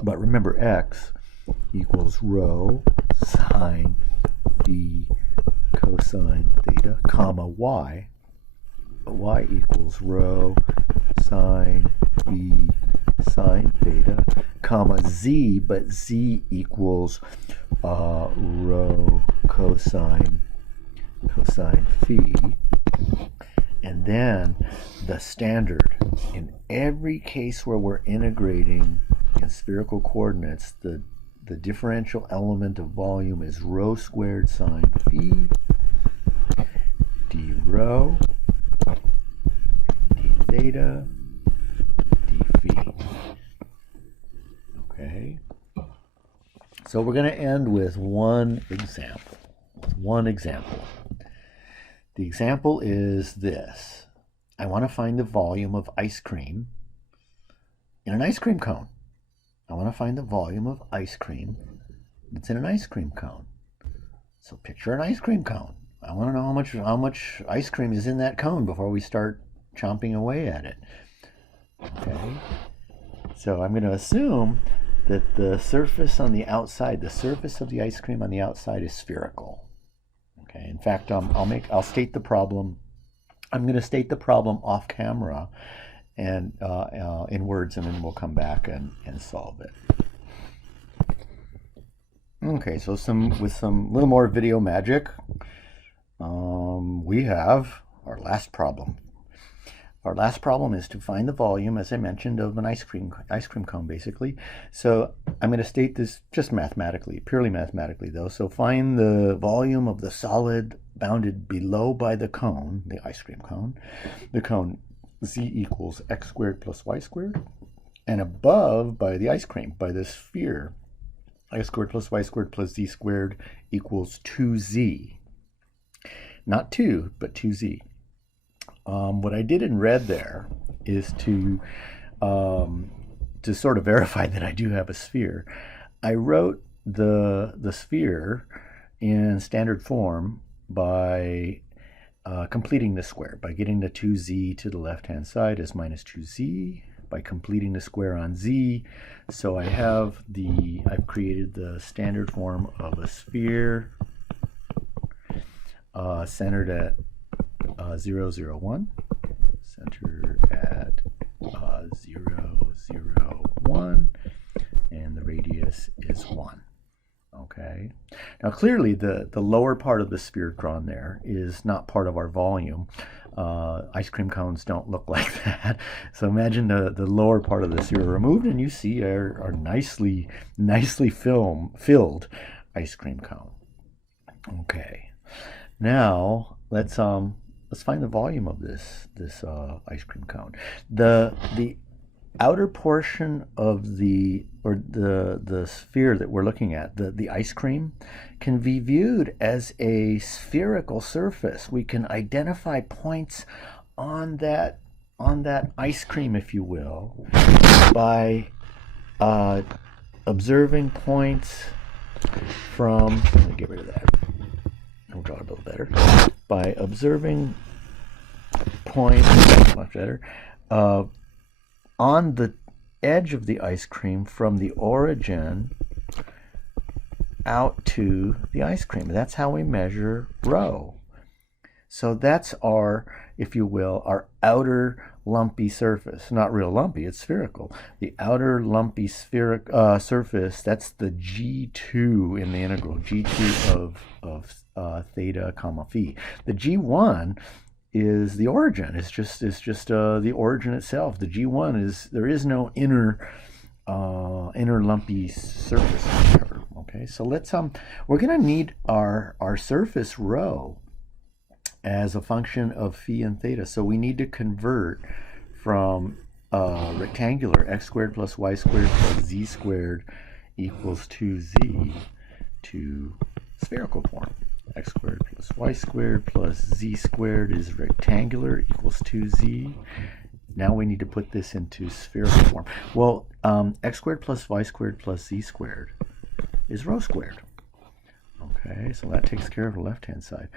But remember, x equals rho sine b cosine theta, comma y. Y equals rho sine b sine theta, comma z, but z equals rho cosine phi. And then the standard. In every case where we're integrating in spherical coordinates, the differential element of volume is rho squared sine phi d rho d theta d phi. Okay. So we're going to end with one example. The example is this. I want to find the volume of ice cream in an ice cream cone. I want to find the volume of ice cream that's in an ice cream cone. So picture an ice cream cone. I want to know how much ice cream is in that cone before we start chomping away at it. Okay. So I'm going to assume that the surface on the outside, the surface of the ice cream on the outside is spherical. Okay. In fact, I'll state the problem. I'm going to state the problem off camera and in words, and then we'll come back and solve it. Okay, so with some little more video magic, we have our last problem. Our last problem is to find the volume, as I mentioned, of an ice cream cone, basically. So I'm going to state this just mathematically, purely mathematically, though. So find the volume of the solid bounded below by the cone, the ice cream cone. The cone z equals x squared plus y squared, and above by the ice cream, by the sphere, x squared plus y squared plus z squared equals 2z. Not 2, but 2z. What I did in red there is to sort of verify that I do have a sphere. I wrote the sphere in standard form by completing the square, by getting the 2z to the left-hand side as minus 2z, by completing the square on z. So I've created the standard form of a sphere centered at 0, 0, 1, center at 0, 0, 1, and the radius is 1. Okay. Now clearly the lower part of the sphere drawn there is not part of our volume. Ice cream cones don't look like that. So imagine the lower part of the sphere removed, and you see our nicely filled ice cream cone. Okay. Now let's find the volume of this ice cream cone. The outer portion of the sphere that we're looking at, the ice cream, can be viewed as a spherical surface. We can identify points on that ice cream, if you will, by observing points from, let me get rid of that. I'll draw it a little better. By observing points, much better, on the edge of the ice cream from the origin out to the ice cream. That's how we measure rho. So that's our, if you will, our outer lumpy surface. Not real lumpy, it's spherical. The outer lumpy spheric surface, that's the G2 in the integral, G2 of theta comma phi. The G1 is the origin. It's just the origin itself. The G1 is, there is no inner lumpy surface or whatever. Okay, so let's we're going to need our surface rho as a function of phi and theta. So we need to convert from rectangular x squared plus y squared plus z squared equals 2z to spherical form. X squared plus y squared plus z squared is rectangular equals 2z. Now we need to put this into spherical form. Well, x squared plus y squared plus z squared is rho squared. Okay, so that takes care of the left-hand side.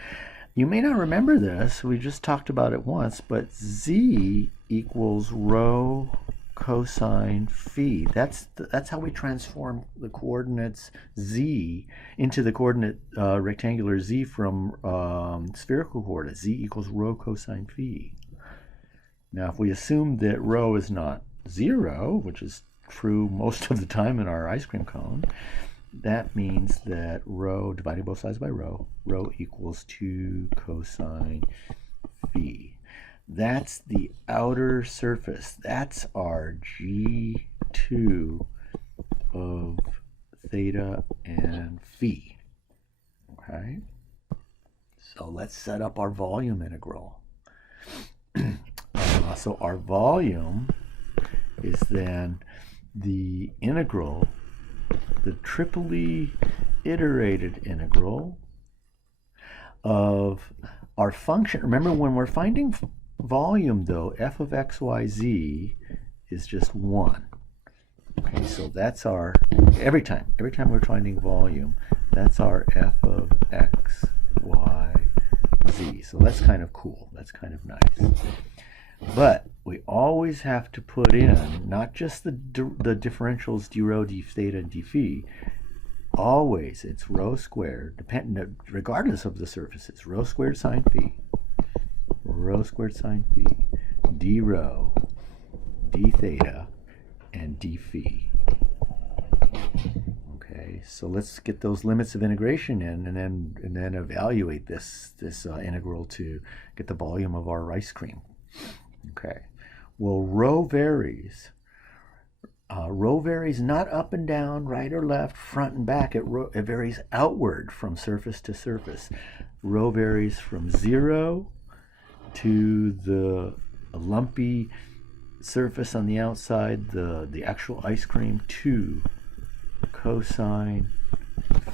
You may not remember this, we just talked about it once, but z equals rho cosine phi. That's how we transform the coordinates z into the coordinate rectangular z from spherical coordinates. Z equals rho cosine phi. Now if we assume that rho is not 0, which is true most of the time in our ice cream cone, that means that rho, dividing both sides by rho equals 2 cosine phi. That's the outer surface. That's our G2 of theta and phi. Okay? So let's set up our volume integral. So our volume is then the integral, the triply iterated integral of our function. Remember, when we're finding volume, though, f of x, y, z is just 1. Okay, so that's our, every time we're finding volume, that's our f of x, y, z. So that's kind of cool. That's kind of nice. But we always have to put in not just the differentials d rho, d theta, and d phi. Always it's rho squared, regardless of the surface. It's rho squared sine phi, rho squared sine phi, d rho, d theta, and d phi. Okay, so let's get those limits of integration in, and then evaluate this integral to get the volume of our ice cream. Okay, well, rho varies. Rho varies not up and down, right or left, front and back. It varies outward from surface to surface. Rho varies from 0 to the lumpy surface on the outside, the actual ice cream, to cosine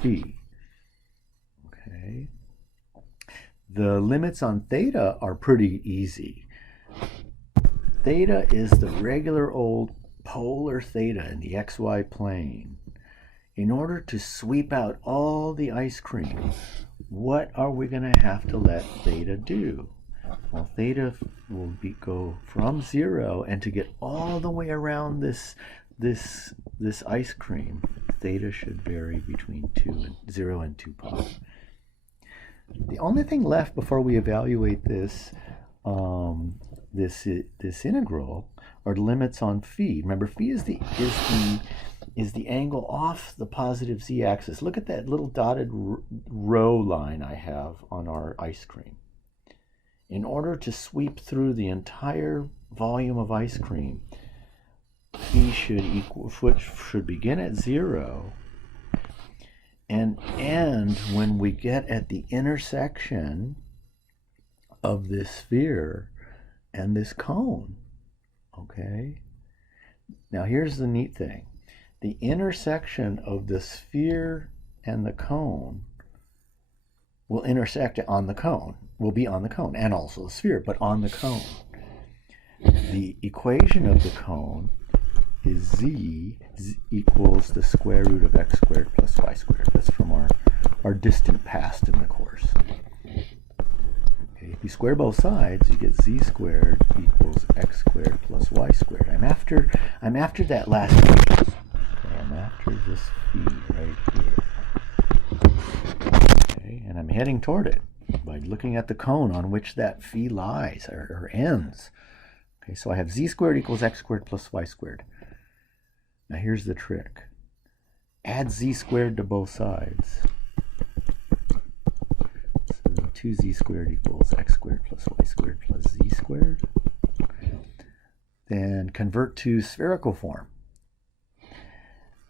phi. Okay. The limits on theta are pretty easy. Theta is the regular old polar theta in the xy plane. In order to sweep out all the ice cream, what are we going to have to let theta do? Well, theta will go from 0, and to get all the way around this ice cream, theta should vary between 0 and 2 pi. The only thing left before we evaluate this integral are limits on phi. Remember, phi is the angle off the positive z-axis. Look at that little dotted row line I have on our ice cream. In order to sweep through the entire volume of ice cream, phi should begin at 0 and end when we get at the intersection of this sphere and this cone. Okay? Now here's the neat thing. The intersection of the sphere and the cone will intersect on the cone, will be on the cone, and also the sphere, but on the cone. The equation of the cone is z equals the square root of x squared plus y squared. That's from our distant past in the course. Okay, if you square both sides, you get z squared equals x squared plus y squared. I'm after that last piece. Okay, I'm after this phi right here. Okay, and I'm heading toward it by looking at the cone on which that phi lies or ends. Okay, so I have z squared equals x squared plus y squared. Now here's the trick. Add z squared to both sides. So 2z squared equals x squared plus y squared plus z squared. Then convert to spherical form.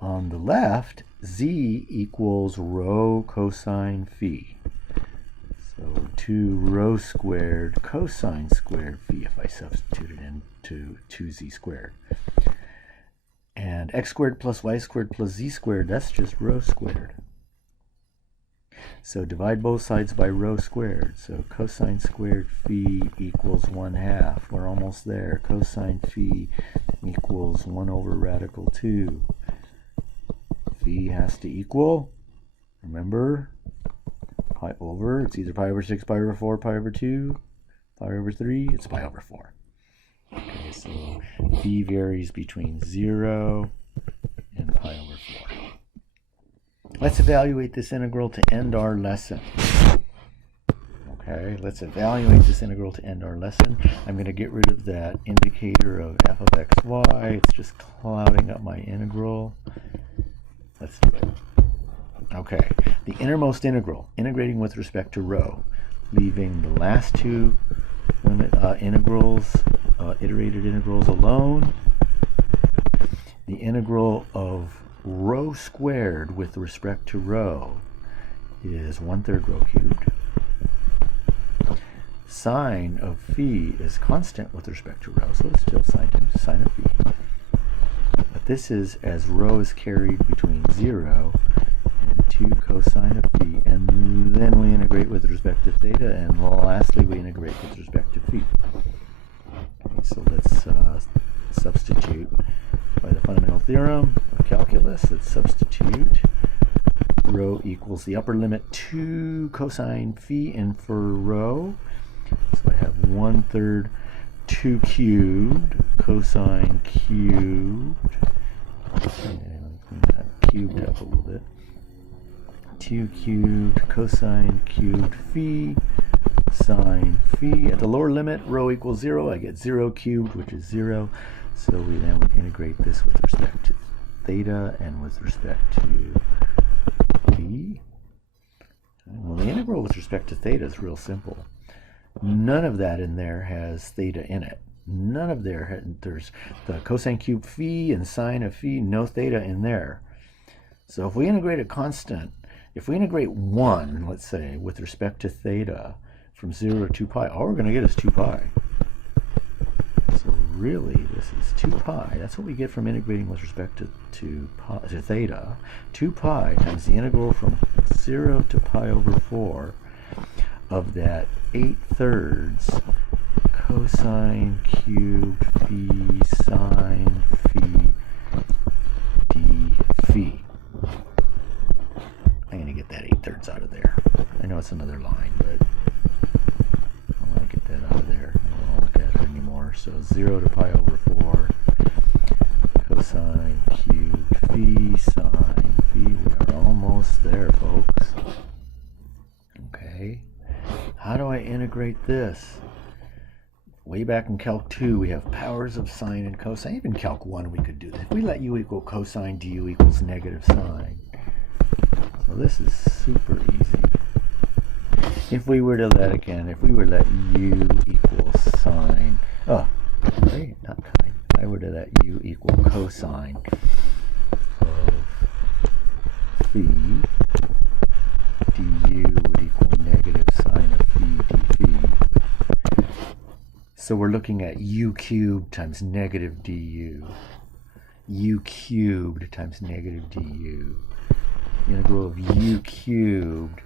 On the left, z equals rho cosine phi. So 2 rho squared cosine squared phi if I substitute it into 2z squared. And x squared plus y squared plus z squared, that's just rho squared. So divide both sides by rho squared. So cosine squared phi equals 1/2. We're almost there. Cosine phi equals 1 over radical 2. Phi has to equal, remember, pi over, it's either pi over 6, pi over 4, pi over 2, pi over 3, it's pi over 4. Okay, so phi varies between 0 and pi over 4. Let's evaluate this integral to end our lesson. Okay, let's evaluate this integral to end our lesson. I'm going to get rid of that indicator of f of xy. It's just clouding up my integral. Let's do it. Okay, the innermost integral, integrating with respect to rho, leaving the last two integrals, iterated integrals alone. The integral of rho squared with respect to rho is 1/3 rho cubed. Sine of phi is constant with respect to rho, so it's still sine of phi. But this is as rho is carried between 0 and 2 cosine of phi, and then we integrate with respect to theta, and lastly we integrate with respect to phi. Okay, so let's substitute by the fundamental theorem of calculus. Let's substitute rho equals the upper limit 2 cosine phi in for rho. So I have 1/3 2 cubed cosine cubed. Clean that cubed up a little bit. 2 cubed cosine cubed phi sine phi. At the lower limit, rho equals 0. I get 0 cubed, which is 0. So we then would integrate this with respect to theta and with respect to phi. Well, the integral with respect to theta is real simple. None of that in there has theta in it. None of there's the cosine cubed phi and sine of phi, no theta in there. So if we integrate a constant, if we integrate 1, let's say, with respect to theta from 0 to 2 pi, all we're going to get is 2 pi. So really, this is 2 pi. That's what we get from integrating with respect to theta. 2 pi times the integral from 0 to pi over 4 of that 8/3 cosine cubed phi sine phi d phi. I'm going to get that 8/3 out of there. I know it's another line, but I want to get that out of there. I don't want to look at it anymore. So 0 to pi over 4 cosine cubed phi sine phi. We are almost there, folks. Okay. How do I integrate this? Way back in Calc 2, we have powers of sine and cosine. Even Calc 1, we could do this. If we let u equal cosine, du equals negative sine. So this is super easy. If we were to let u equal sine, right, not sine. I were to let u equal cosine of phi, du would equal negative sine of phi d phi. So we're looking at u cubed times negative du. U cubed times negative du. The integral of u cubed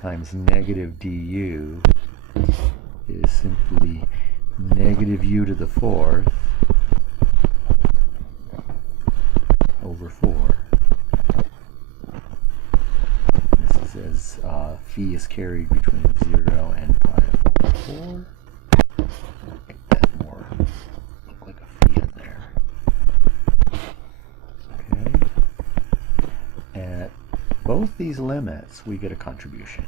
times negative du is simply negative u to the 4th over 4. This is as phi is carried between 0 and pi over 4. Make that more look like a phi in there. Okay. At both these limits, we get a contribution.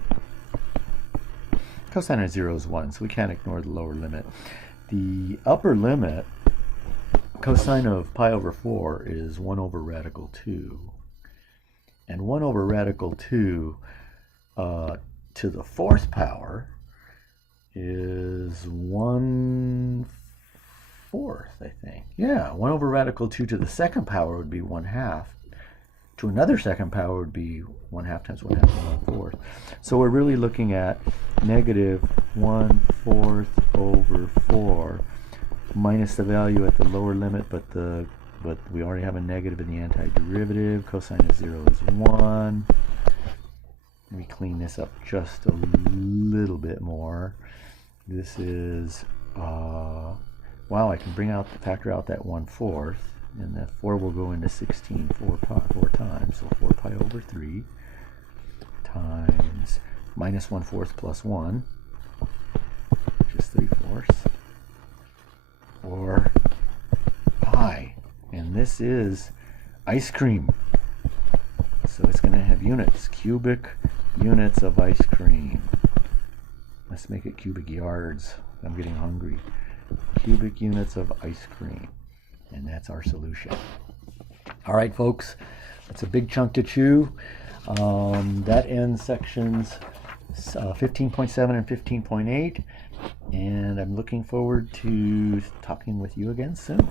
Cosine of 0 is 1, so we can't ignore the lower limit. The upper limit, cosine of pi over 4, is 1 over radical 2. And 1 over radical 2 to the 4th power is 1/4, I think. Yeah, 1 over radical 2 to the 2nd power would be 1/2. To another 2nd power would be 1/2 times 1/2 and 1/4. So we're really looking at negative 1/4 over 4 minus the value at the lower limit, but we already have a negative in the antiderivative. Cosine of 0 is 1. Let me clean this up just a little bit more. This is, wow, I can factor out that 1/4, and that 4 will go into 16 4 times, so 4 pi over 3 times minus 1/4 plus 1, which is 3/4, or pi. And this is ice cream. So it's going to have units, cubic units of ice cream. Let's make it cubic yards. I'm getting hungry. Cubic units of ice cream. And that's our solution. All right, folks, that's a big chunk to chew. That ends sections 15.7 and 15.8. And I'm looking forward to talking with you again soon.